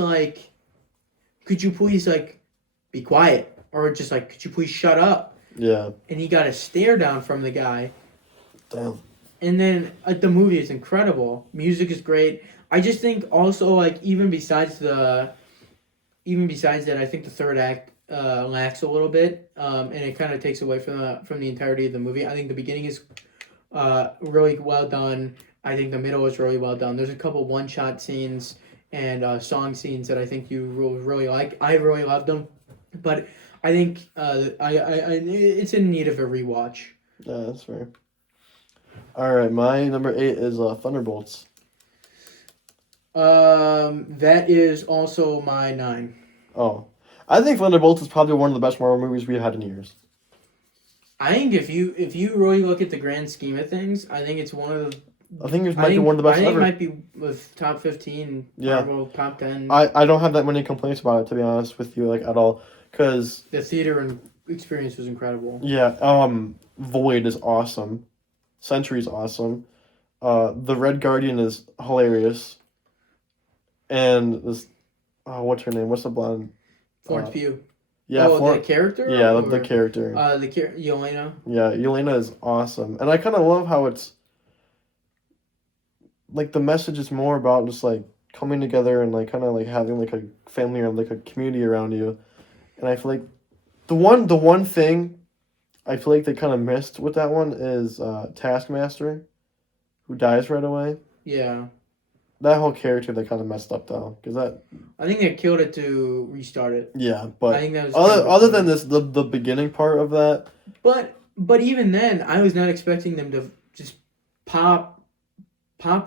be quiet, or just like, could you please shut up? Yeah. And he got a stare down from the guy. Damn. And then the movie is incredible. Music is great. I just think also like even besides that, I think the third act lacks a little bit, and it kind of takes away from the entirety of the movie. I think the beginning is really well done. I think the middle is really well done. There's a couple one-shot scenes and song scenes that I think you will really like. I really loved them, but I think it's in need of a rewatch. Yeah, that's fair. All right, my number 8 is Thunderbolts. That is also my 9. Oh, I think Thunderbolts is probably one of the best Marvel movies we've had in years. I think if you really look at the grand scheme of things, I think it's one of the. I think it might be one of the best I think ever. it might be with top 15, Yeah. Marvel top 10. I don't have that many complaints about it, to be honest with you, like at all, because The theater and experience was incredible. yeah, Void is awesome, Sentry's awesome, the Red Guardian is hilarious, and this, what's her name? What's the blonde? Florence Pugh. Yeah, the character. Yeah, or, the character. Yelena. Yeah, Yelena is awesome, and I kind of love how it's like the message is more about just like coming together and like kind of like having like a family or like a community around you, and I feel like the one thing I feel like they kind of missed with that one is Taskmaster, who dies right away. Yeah. That whole character they kind of messed up though, because that. I think they killed it to restart it. Yeah, but I think that was other than this, the beginning part of that. But even then, I was not expecting them to just pop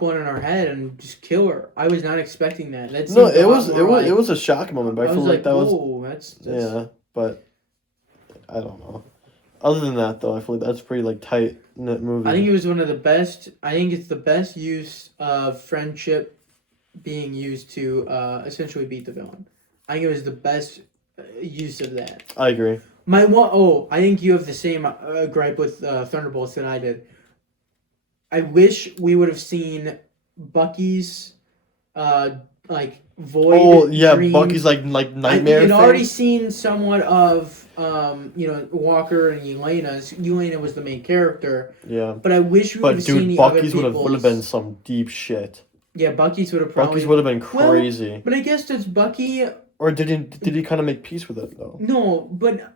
one in her head and just kill her. I was not expecting that. It was a shock moment, but I feel like that was. That's Yeah, but I don't know. Other than that, though, I feel like that's pretty like tight knit movie. I think it was one of the best. I think it's the best use of friendship being used to essentially beat the villain. I think it was the best use of that. I agree. I think you have the same gripe with Thunderbolts that I did. I wish we would have seen Bucky's like Void. Oh yeah, dream. Bucky's like nightmare. I'd already seen somewhat of Walker and Elena's. Elena was the main character. Yeah. But I wish we would have seen the Bucky's other would have been some deep shit. Yeah, Bucky's would have probably. Bucky's would have been crazy. Well, but I guess does Bucky. Or did he kind of make peace with it though? No, but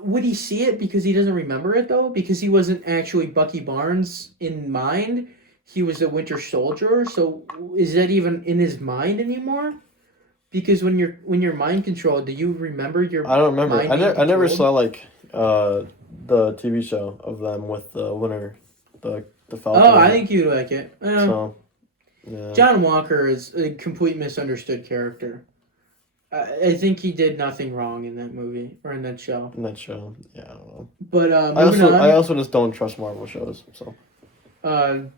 would he see it because he doesn't remember it though? Because he wasn't actually Bucky Barnes in mind. He was a Winter Soldier. So is that even in his mind anymore? Because when you're mind controlled, do you remember your? I don't remember. I never controlled? saw like the TV show of them with the winner, the Falcon. Oh, I think you'd like it. So, yeah. John Walker is a complete misunderstood character. I think he did nothing wrong in that movie or in that show. In that show, yeah, I don't know. But I also just don't trust Marvel shows. So.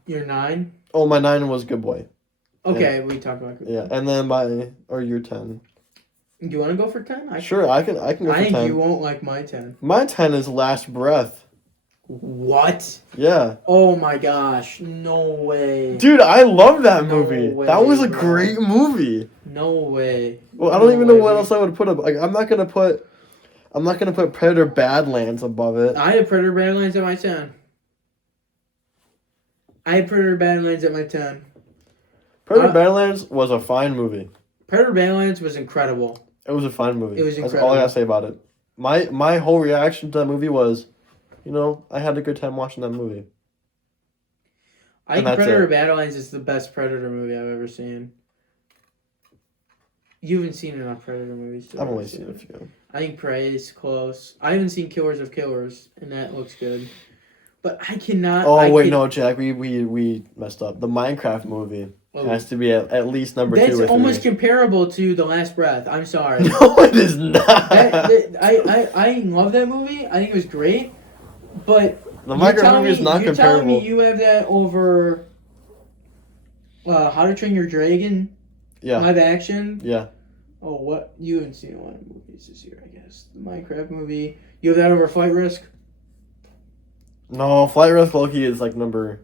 You're 9. Oh, my 9 was Good Boy. Okay, we talked about. Yeah, and then your 10. Do you want to go for 10? I can go for 10. I think you won't like my 10. My 10 is Last Breath. What? Yeah. Oh my gosh! No way. Dude, I love that movie. Way, that was a great movie. No way. Well, I don't even know what else I would put up. Like, I'm not gonna put Predator Badlands above it. I had Predator Badlands at my 10. Predator Badlands was a fine movie. Predator Badlands was incredible. It was a fine movie. It was incredible. That's all I gotta say about it. My whole reaction to that movie was, I had a good time watching that movie. I think Predator Badlands is the best Predator movie I've ever seen. You haven't seen enough Predator movies. I've only seen a few. I think Prey is close. I haven't seen Killers of Killers, and that looks good. But I cannot. No, Jack, we messed up. The Minecraft movie has to be at least number 2 or 3. That's almost comparable to The Last Breath. I'm sorry. No, it is not. I love that movie. I think it was great. But the Minecraft movie is not comparable. You're telling me you have that over How to Train Your Dragon? Yeah. Live action? Yeah. Oh, what? You haven't seen a lot of movies this year, I guess. The Minecraft movie. You have that over Flight Risk? No, Flight Risk Loki is like number...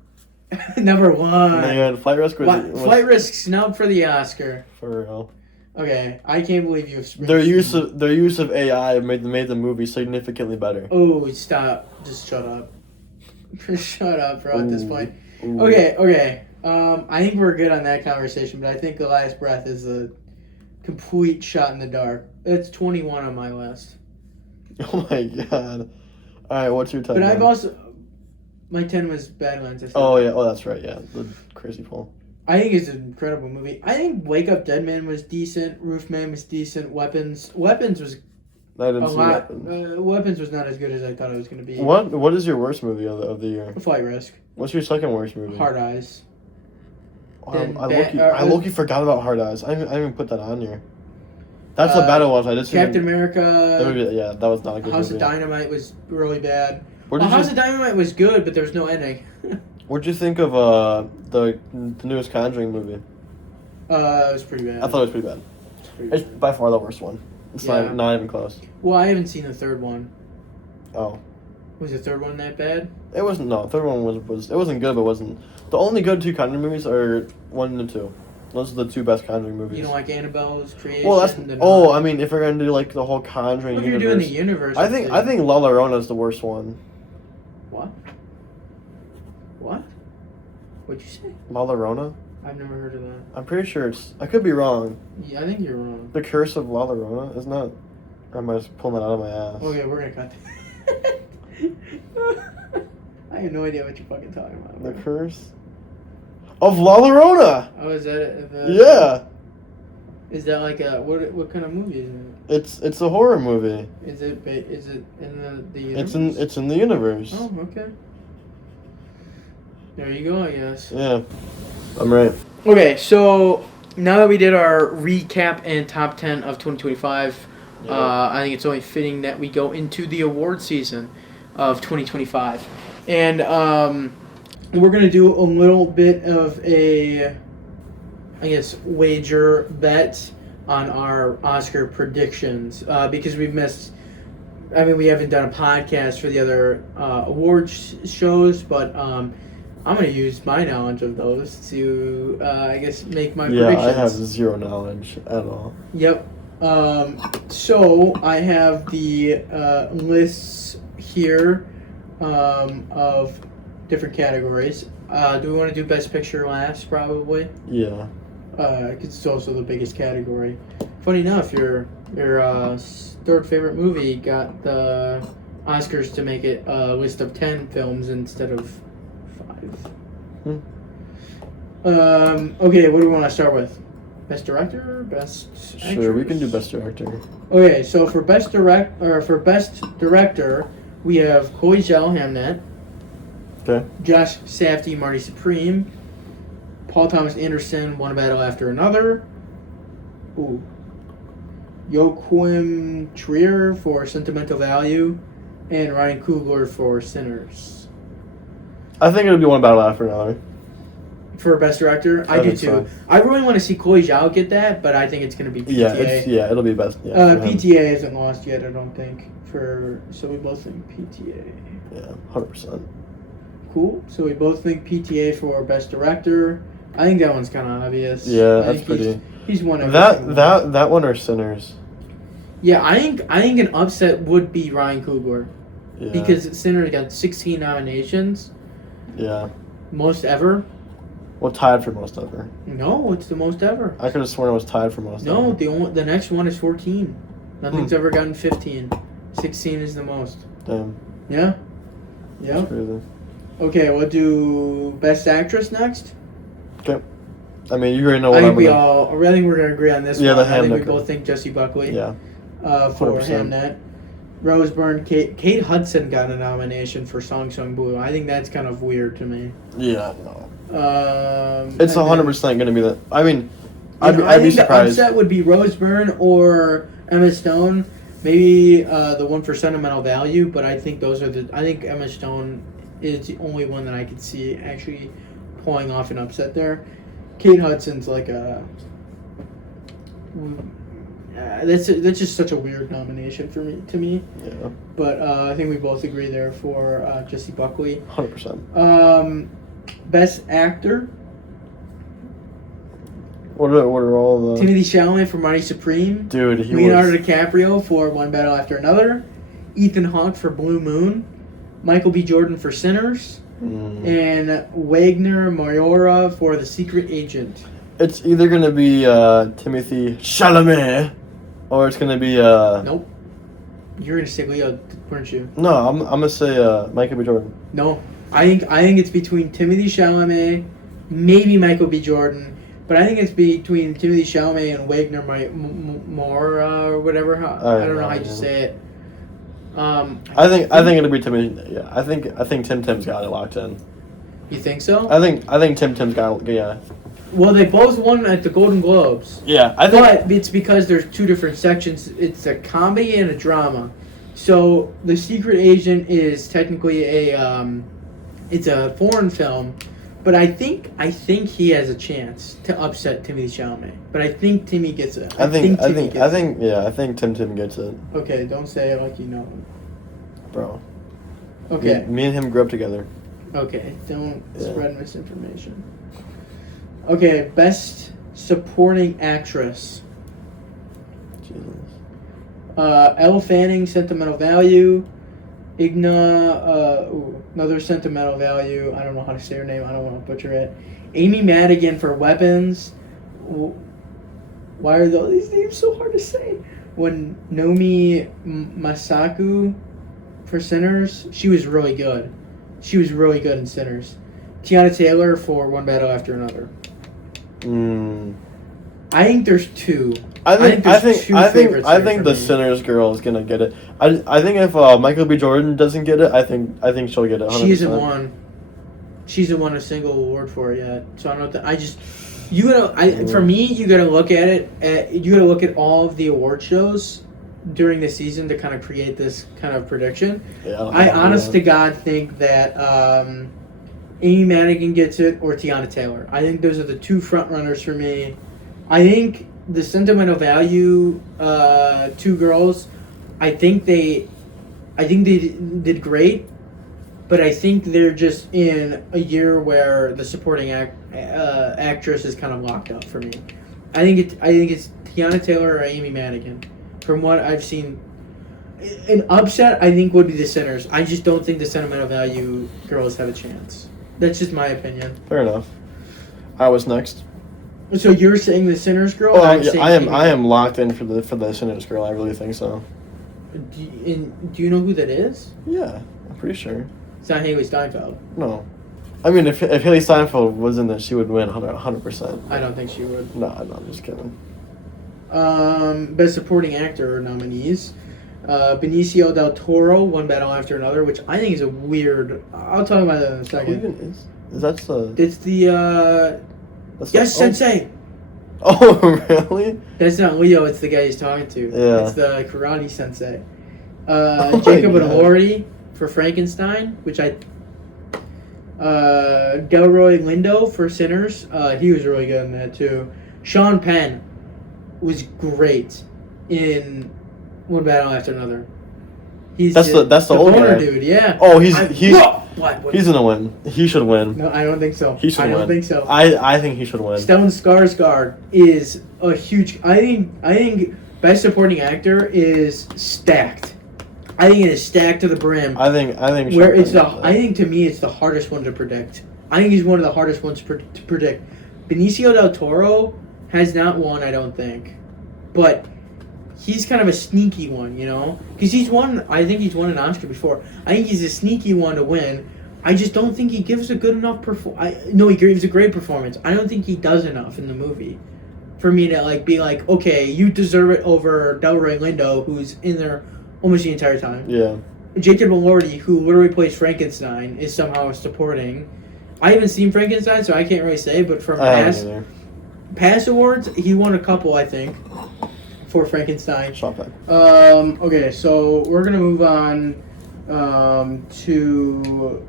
number 1. Man, Flight Risk was... Flight Risk snubbed for the Oscar. For real. Okay, I can't believe you've... Their use of AI made the movie significantly better. Oh, stop. Just shut up. Shut up, bro, at this point. Ooh. Okay. I think we're good on that conversation, but I think The Last Breath is a complete shot in the dark. It's 21 on my list. Oh my god. Alright, what's your 10? But I've also... My 10 was Badlands. Oh, yeah. Oh, that's right, yeah. The Crazy Pool. I think it's an incredible movie. I think Wake Up Dead Man was decent. Roofman was decent. Weapons was I didn't see Weapons. Weapons was not as good as I thought it was going to be. What is your worst movie of the year? Flight Risk. What's your second worst movie? Hard Eyes. I low-key forgot about Hard Eyes. I didn't even put that on here. That's the better one. I just Captain America. That was not a good House movie. of Dynamite was really bad. What Well, did House you of Dynamite was good, but there was no ending. What'd you think of the newest Conjuring movie? It was pretty bad. I thought it was pretty bad. It's by far the worst one. It's Yeah. not even close. Well, I haven't seen the third one. Oh. Was the third one that bad? It wasn't. No, the third one was. It wasn't good, but it wasn't. The only good two Conjuring movies are 1 and 2. Those are the two best Conjuring movies. You don't like Annabelle's creation? Well, that's. The Oh, I mean, if we're gonna do like the whole Conjuring What if you're universe, doing the universe? I think La Llorona is the worst one. What? What? What'd you say? La Llorona? I've never heard of that. I'm pretty sure it's. I could be wrong. Yeah, I think you're wrong. The Curse of La Llorona is not. Or am I just pulling that out of my ass? Okay, we're gonna cut that. I have no idea what you're fucking talking about. The Curse of La Llorona. Oh, is that it? Yeah. Is that like a what kind of movie is it? It's a horror movie. Is it in the universe? It's in the universe. Oh, okay. There you go, I guess. Yeah. I'm right. Okay, so now that we did our recap and top 10 of 2025, Yeah. I think it's only fitting that we go into the award season of 2025. And we're going to do a little bit of a, I guess, wager bet on our Oscar predictions because we've missed. I mean, we haven't done a podcast for the other awards shows, but I'm going to use my knowledge of those to, I guess, make my predictions. Yeah, I have zero knowledge at all. Yep. So I have the lists here of different categories. Do we want to do Best Picture last, probably? Yeah. 'Cause it's also the biggest category. Funny enough, your third favorite movie got the Oscars to make it a list of 10 films instead of 5. Okay, what do we want to start with? Best director, best actress? Sure, we can do Best Director. Okay, so for best director, we have Chloe Zhao, Hamnet. Okay. Josh Safdie, Marty Supreme. Paul Thomas Anderson, One Battle After Another. Ooh. Joachim Trier for Sentimental Value. And Ryan Coogler for Sinners. I think it'll be One Battle After Another. For best director? I do think too. so. I really want to see Chloe Zhao get that, but I think it's going to be PTA. It'll be best. Yeah, for him. PTA isn't lost yet, I don't think. So we both think PTA. Yeah, 100%. Cool. So we both think PTA for best director. I think that one's kind of obvious. Yeah, I that's think pretty. He's won That everything. that one are Sinners. Yeah, I think an upset would be Ryan Coogler Yeah. because Sinners got 16 nominations, Yeah. most ever. Well, tied for most ever. No, it's the most ever. I could have sworn it was tied for most No, ever. the next one is 14. Nothing's ever gotten 15. 16 is the most. Damn. Yeah. Yeah. That's crazy. Okay, we'll do best actress next. Okay. I mean, you already know I what think I'm we gonna. all. I think we're gonna agree on this Yeah, one. the I think we Hamnet. both think Jessie Buckley. Yeah. For 100%. Hamnet. Rose Byrne, Kate Hudson got a nomination for Song Sung Blue. I think that's kind of weird to me. Yeah. No. and It's then- 100% gonna be that. I mean, I I'd be think the surprised. upset would be Rose Byrne or Emma Stone. Maybe the one for Sentimental Value, but I think those are the. I think Emma Stone is the only one that I could see actually pulling off an upset there. Kate Hudson's like a. That's just such a weird nomination to me. Yeah. But I think we both agree there for Jessie Buckley. 100%. Best actor. What are all the? Timothée Chalamet for Marty Supreme. Dude, he Leonardo was. DiCaprio for One Battle After Another. Ethan Hawke for Blue Moon. Michael B. Jordan for Sinners. And Wagner Moura for The Secret Agent. It's either gonna be Timothée Chalamet, or it's gonna be Nope. You were gonna say Leo, weren't you? No, I'm gonna say Michael B. Jordan. No. I think it's between Timothée Chalamet, maybe Michael B. Jordan, but I think it's between Timothée Chalamet and Wagner Moura or whatever. I don't know how you say it. I think it'll be Timmy. Yeah, I think Tim Tim's got it locked in. You think so? I think Tim Tim's got it. Yeah. Well, they both won at the Golden Globes. Yeah, I think. But it's because there's two different sections. It's a comedy and a drama. So The Secret Agent is technically it's a foreign film, but I think he has a chance to upset Timothée Chalamet. But I think Timmy gets it. I think Tim gets it. it. Okay, don't say it like you know him. Bro. Okay. Me and him grew up together. Okay, don't spread misinformation. Okay, best supporting actress. Jesus. Elle Fanning, Sentimental Value. Another Sentimental Value. I don't know how to say her name. I don't want to butcher it. Amy Madigan for Weapons. Why are these names so hard to say? When Nomi Masaku for Sinners, she was really good. She was really good in Sinners. Tiana Taylor for One Battle After Another. I think there's two. I think for the me. Sinners girl is gonna get it. I think if Michael B. Jordan doesn't get it, I think she'll get it. 100%. She hasn't won. She hasn't won a single award for it yet. So I don't know. For me, you gotta look at it. You gotta look at all of the award shows during the season to kind of create this kind of prediction. Yeah, I honest to God think that Amy Madigan gets it or Tiana Taylor. I think those are the two front runners for me. I think the Sentimental Value two girls, I think they did great, but I think they're just in a year where the supporting actress is kind of locked up for me. I think it's Tiana Taylor or Amy Madigan. From what I've seen, an upset I think would be the Sinners. I just don't think the Sentimental Value girls have a chance. That's just my opinion. Fair enough. I was next. So you're saying the Sinners girl? Oh, I am locked in for the Sinners girl. I really think so. Do you know who that is? Yeah, I'm pretty sure. It's not Haley Steinfeld. No. I mean, if Haley Steinfeld was in this, she would win 100%. I don't think she would. No, I'm just kidding. Best Supporting Actor nominees. Benicio del Toro, One Battle After Another, which I think is a weird... I'll talk about that in a second. Who even is that the... It's the, Yes, Sensei! Oh, really? That's not Leo, it's the guy he's talking to. Yeah. It's the Karate Sensei. Jacob Elordi for Frankenstein, which Delroy Lindo for Sinners. He was really good in that, too. Sean Penn was great in One Battle After Another. That's the old guy. Dude, yeah. Oh, he's gonna win. He should win. No, I don't think so. He should win. I don't think so. I think he should win. Stellan Skarsgård is a huge. I think Best Supporting Actor is stacked. I think it is stacked to the brim. I think. Where it's I think to me it's the hardest one to predict. I think he's one of the hardest ones to predict. Benicio del Toro has not won, I don't think, but he's kind of a sneaky one, you know, because he's won. I think he's won an Oscar before. I think he's a sneaky one to win. I just don't think he gives a good enough No, he gives a great performance. I don't think he does enough in the movie for me to be like, okay, you deserve it over Delroy Lindo, who's in there almost the entire time. Yeah. Jacob Elordi, who literally plays Frankenstein, is somehow supporting. I haven't seen Frankenstein, so I can't really say, but from past awards, he won a couple, I think, for Frankenstein. Okay, so we're gonna move on to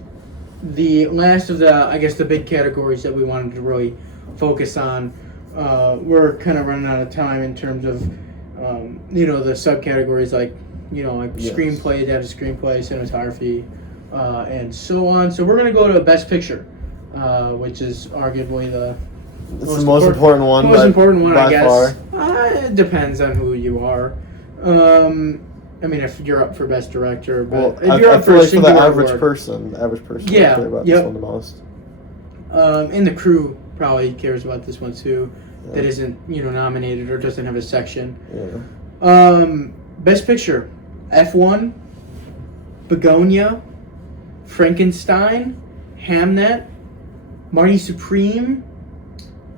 the last of the big categories that we wanted to really focus on. We're kind of running out of time in terms of the subcategories like screenplay, adapted screenplay, cinematography, and so on. So we're gonna go to Best Picture, which is arguably the most important one. I guess. It depends on who you are. I mean, if you're up for Best Director, but if you're up for the average person, yeah, care about this one the most. And the crew probably cares about this one too. Yeah. That isn't nominated or doesn't have a section. Yeah. Best Picture, F1, Begonia, Frankenstein, Hamnet, Marty Supreme,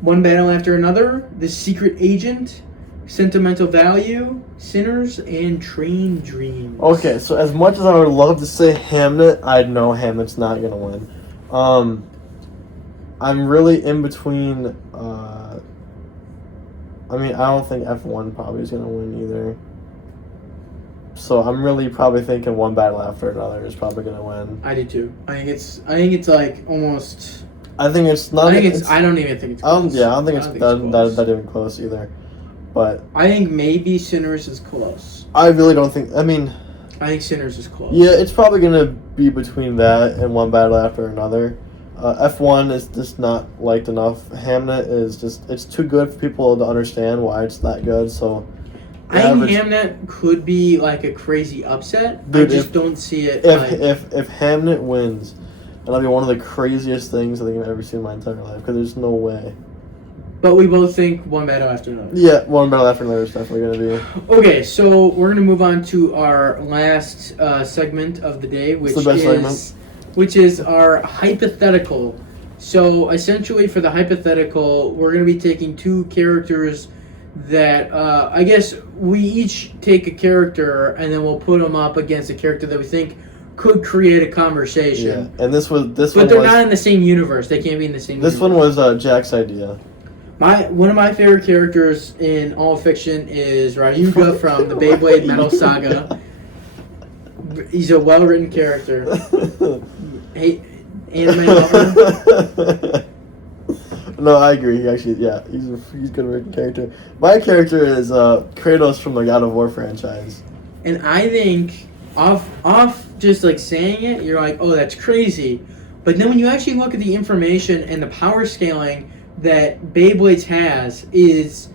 One Battle After Another, The Secret Agent, Sentimental Value, Sinners, and Train Dreams. Okay, so as much as I would love to say Hamnet, I know Hamnet's not going to win. I'm really in between. I don't think F1 probably is going to win either. So I'm really probably thinking one battle after another is probably gonna win. I do too. I think it's like almost. I think it's not. I don't even think it's I don't. close. Yeah, I don't think it's close. that even close either. But I think maybe Sinners is close. I really don't think. I mean, I think Sinners is close. yeah, it's probably gonna be between that and one battle after another. F1 is just not liked enough. Hamnet is just, it's too good for people to understand why it's that good. So I think Hamnet could be like a crazy upset. Dude, I just don't see it. If Hamnet wins, that'll be one of the craziest things I think I've ever seen in my entire life. Because there's no way. But we both think one battle after another. Yeah, one battle after another is definitely gonna be. Okay, so we're gonna move on to our last segment of the day, which is our hypothetical. So essentially, for the hypothetical, we're gonna be taking two characters that I guess we each take a character and then we'll put them up against a character that we think could create a conversation. Yeah, and this but they're not in the same universe. They can't be in the same. This universe. one was Jack's idea. One of my favorite characters in all fiction is Ryuga from the Beyblade Metal Saga. He's a well-written character. Hey, anime lover. No, I agree. He actually, yeah, he's a good written character. My character is Kratos from the God of War franchise. And I think off just like saying it, you're like, oh, that's crazy. But then when you actually look at the information and the power scaling that Beyblades has, it's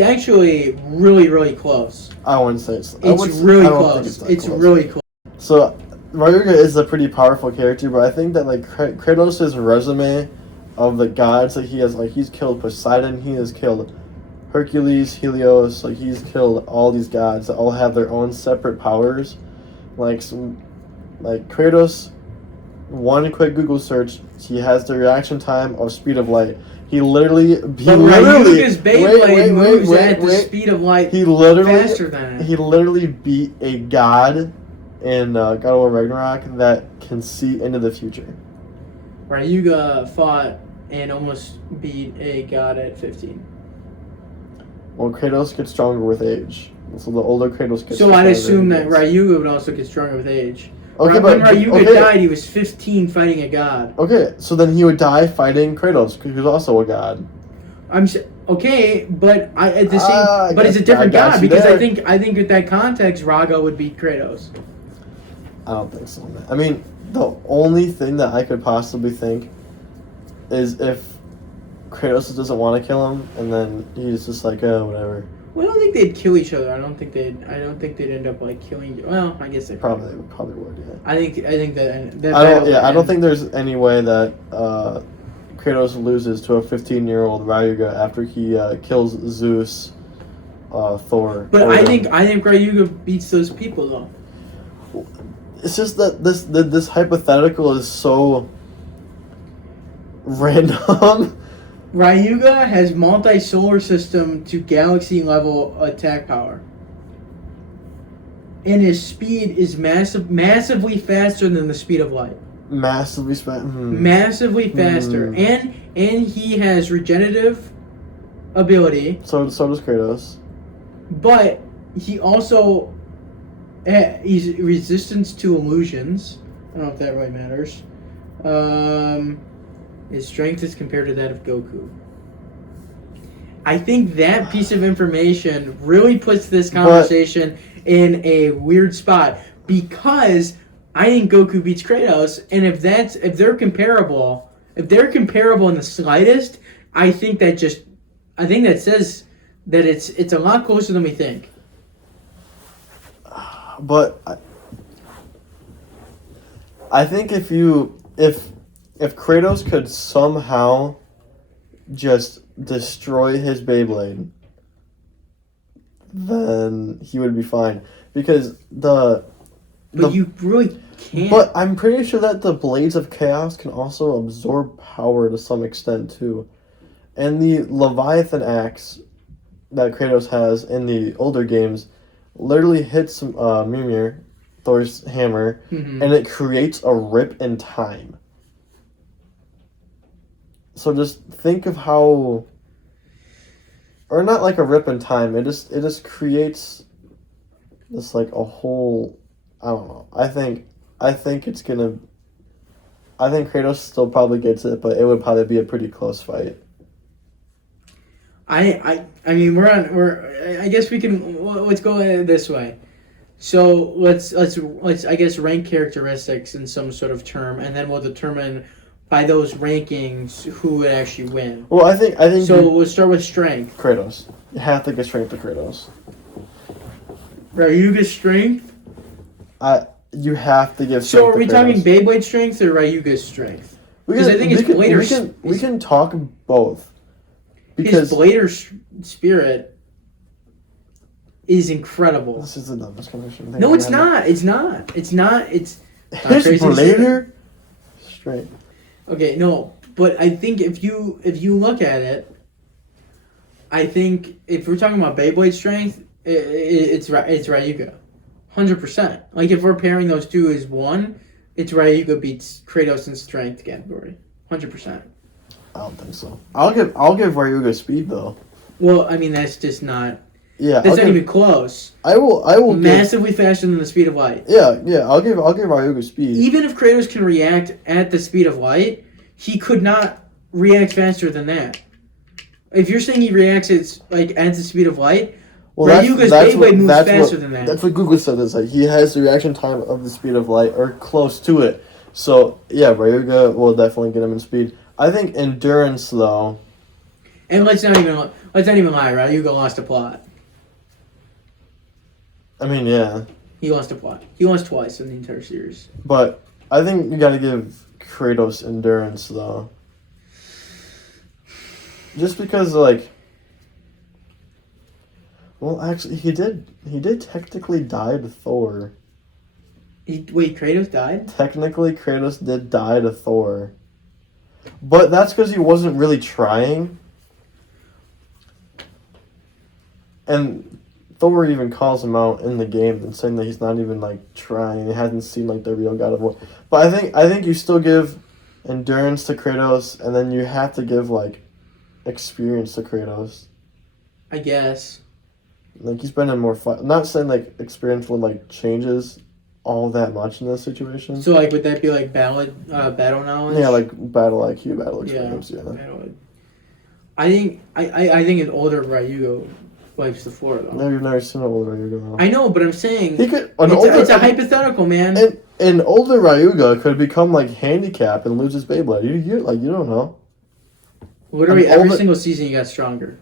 actually really, really close. I wouldn't say it's. It's really close. It's really close. So Ryuga is a pretty powerful character, but I think that like Kratos' resume of the gods that he has, like he's killed Poseidon, he has killed Hercules, Helios, like he's killed all these gods that all have their own separate powers. Like Kratos, one quick Google search, he has the reaction time of speed of light. Ryuga's Beyblade moves at the speed of light faster than it. He literally beat a god in God of War Ragnarok that can see into the future. Ryuga fought and almost beat a god at 15. Well, Kratos gets stronger with age. So the older Kratos gets stronger. So I'd assume that Ryuga would also get stronger with age. Okay, when Ryuga died, he was 15 fighting a god. Okay, so then he would die fighting Kratos, because he was also a god. Okay, but it's a different god because I think with that context, Raga would beat Kratos. I don't think so, man. I mean, the only thing that I could possibly think is if Kratos doesn't want to kill him, and then he's just like, oh, whatever. Well, I don't think they'd kill each other. I don't think they'd end up like killing. Well, I guess they probably would. Yeah. I think that I don't think there's any way that Kratos loses to a 15-year-old Ryuga after he kills Zeus, Thor. But I think Ryuga beats those people though. It's just that this hypothetical is so random. Ryuga has multi-solar system to galaxy level attack power. And his speed is massively faster than the speed of light. Massively faster. Massively faster. And he has regenerative ability. So does Kratos. But he also he's resistance to illusions. I don't know if that really matters. His strength is compared to that of Goku. I think that piece of information really puts this conversation in a weird spot because I think Goku beats Kratos, and if they're comparable in the slightest, I think that says that it's a lot closer than we think. But I think if Kratos could somehow just destroy his Beyblade, then he would be fine. Because you really can't. But I'm pretty sure that the Blades of Chaos can also absorb power to some extent too. And the Leviathan axe that Kratos has in the older games literally hits Mimir, Thor's hammer, and it creates a rip in time. So just think of how, or not like a rip in time. It just creates It's like a whole. I don't know. I think it's gonna. I think Kratos still probably gets it, but it would probably be a pretty close fight. I mean we're I guess we can let's go at it this way. So let's I guess rank characteristics in some sort of term, and then we'll determine by those rankings who would actually win. Well, I think. So we'll start with strength. Kratos. You have to give strength to Kratos. Ryuga's strength. You have to give. So strength are we to talking Kratos. Beyblade strength or Ryuga's strength? We Because can- I think his we can- blader. we can talk both. His blader spirit is incredible. This is the dumbest conversation. No, it's not. It's not. It's not. It's not His crazy blader straight. okay. No, but I think if you look at it, I think if we're talking about Beyblade strength, it's Ryuga, 100%. Like if we're pairing those two as one, it's Ryuga beats Kratos in strength category, 100%. I don't think so. I'll give Ryuga speed though. Well, I mean that's just not. Yeah, That's not even close. I will Massively faster than the speed of light. Yeah. I'll give Ryuga speed. Even if Kratos can react at the speed of light, he could not react faster than that. If you're saying he reacts at the speed of light, Ryuga's Beyblade moves faster than that. That's what Google said. Is like he has the reaction time of the speed of light or close to it. So yeah, Ryuga will definitely get him in speed. I think endurance though. And let's not even lie, Ryuga lost a plot. I mean, yeah. He lost a plot. He lost twice in the entire series. But I think you gotta give Kratos endurance though. Just because like, well, actually, he did technically die to Thor. Wait, Kratos died? Technically, Kratos did die to Thor. But that's because he wasn't really trying. And Thor even calls him out in the game and saying that he's not even like trying. He hasn't seen like the real God of War. But I think you still give endurance to Kratos, and then you have to give like experience to Kratos. I guess. Like he's been in more fight. Not saying like experience would like changes all that much in this situation. So like, would that be like battle knowledge? Yeah, like battle IQ, battle experience. Yeah. Battle. I think an older Ryuga wipes the floor though. No, you've never seen an older Ryuga though. I know, but I'm saying It's a hypothetical, man. An older Ryuga could become like handicapped and lose his Beyblade. You don't know. Literally every single season he got stronger.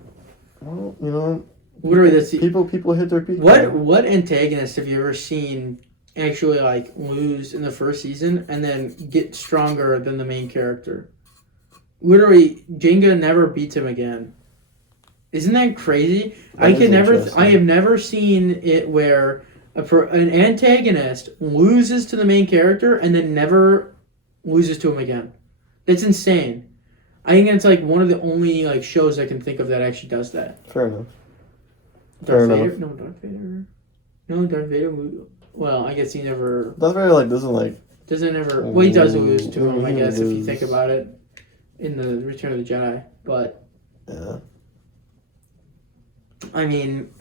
Well, you know. Literally that's people hit their peak. What antagonist have you ever seen actually like lose in the first season and then get stronger than the main character? Literally, Jenga never beats him again. Isn't that crazy? I have never seen it where an antagonist loses to the main character and then never loses to him again. That's insane. I think it's like one of the only like shows I can think of that actually does that. Fair enough. Darth Vader? No, Darth Vader. Well, I guess he never. Darth Vader like doesn't ever. Well, he does lose to him, I guess, if you think about it, in the Return of the Jedi. But yeah. I mean,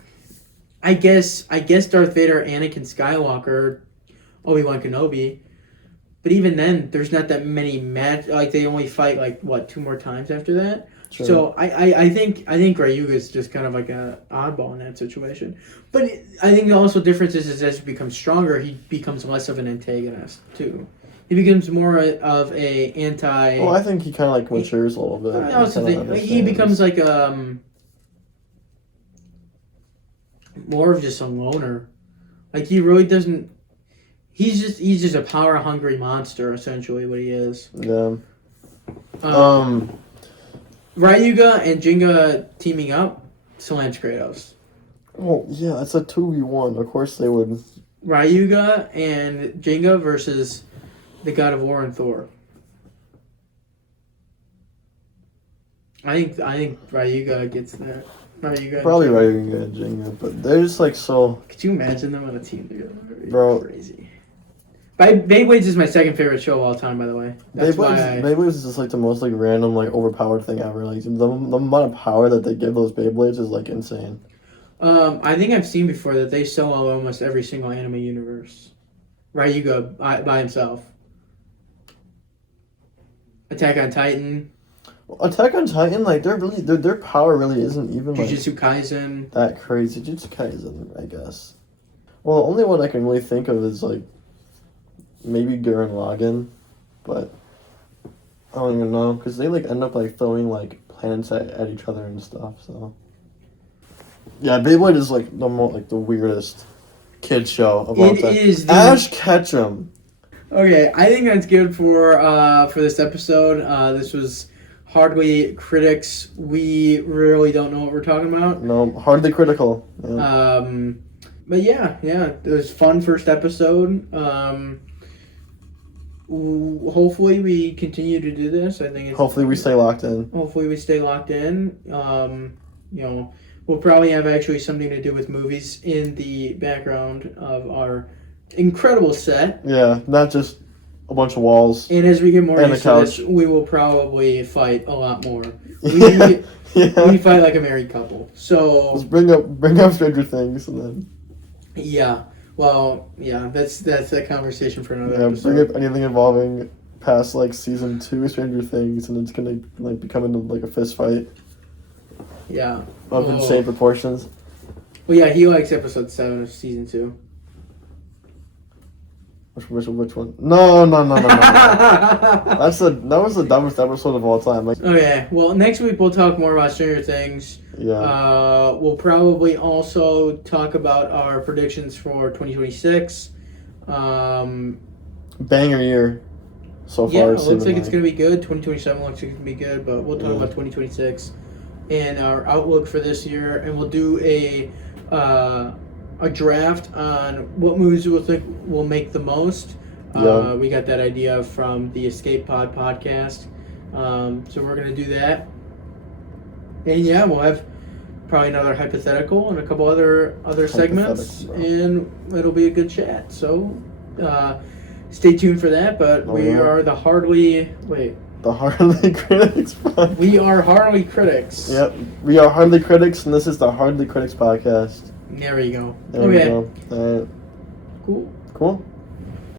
I guess Darth Vader, Anakin Skywalker, Obi-Wan Kenobi. But even then, there's not that many like they only fight like what 2 more times after that. Sure. So I think Ryuga is just kind of like an oddball in that situation. But I think the also difference is as he becomes stronger, he becomes less of an antagonist too. He becomes more of a anti. Well, I think he kind of like matures a little bit. I also think he becomes like more of just a loner. Like he really doesn't. He's just a power hungry monster essentially. What he is. Yeah. Ryuga and Jenga teaming up, slams Kratos. Well, yeah, it's a 2v1. Of course they would. Ryuga and Jenga versus the God of War and Thor. I think Ryuga gets that. Probably Ryuga and Jenga, but they're just like so. Could you imagine them on a team together? Bro, crazy. Beyblades is my second favorite show of all time, by the way. Beyblades is just like the most like random like overpowered thing ever. Like the amount of power that they give those Beyblades is like insane. I think I've seen before that they solo almost every single anime universe. Right, you go by himself. Attack on Titan, Attack on Titan, like their power really isn't even like Jujutsu Kaisen. that crazy. Jujutsu Kaisen, I guess. Well, the only one I can really think of is like maybe Gurren Lagann, but I don't even know because they like end up like throwing like planets at each other and stuff. So yeah, Beyblade is like the weirdest kid show of all It time. is, dude. Ash Ketchum. Okay, I think that's good for this episode. This was Hardly Critics. We really don't know what we're talking about. No, hardly critical. Yeah. But yeah, it was fun first episode. Hopefully we continue to do this. I think Hopefully we stay locked in. Hopefully we stay locked in. You know, we'll probably have actually something to do with movies in the background of our incredible set. Yeah, not just a bunch of walls. And as we get more and used to this, we will probably fight a lot more. We fight like a married couple. So let's bring up Stranger Things and then. Yeah. Well, yeah, that's a conversation for another episode. Bring up anything involving past like season 2 Stranger Things, and it's gonna like become into like a fist fight. Yeah. Of insane proportions. Well, yeah, he likes episode 7 of season 2. Which one? No. That was the dumbest episode of all time. Like. Okay. Well, next week we'll talk more about Stranger Things. Yeah. We'll probably also talk about our predictions for 2026. Banger year so far. Yeah, it looks like it's going to be good. 2027 looks like it's going to be good, but we'll talk about 2026 and our outlook for this year, and we'll do a draft on what movies we think will make the most. We got that idea from the Escape Pod podcast. So we're going to do that. And yeah, we'll have probably another hypothetical and a couple other segments, and it'll be a good chat. So stay tuned for that. But we are the Hardly Critics. We are Hardly Critics. Yep, we are Hardly Critics, and this is the Hardly Critics podcast. There we go. There we go. All right. Cool. Cool.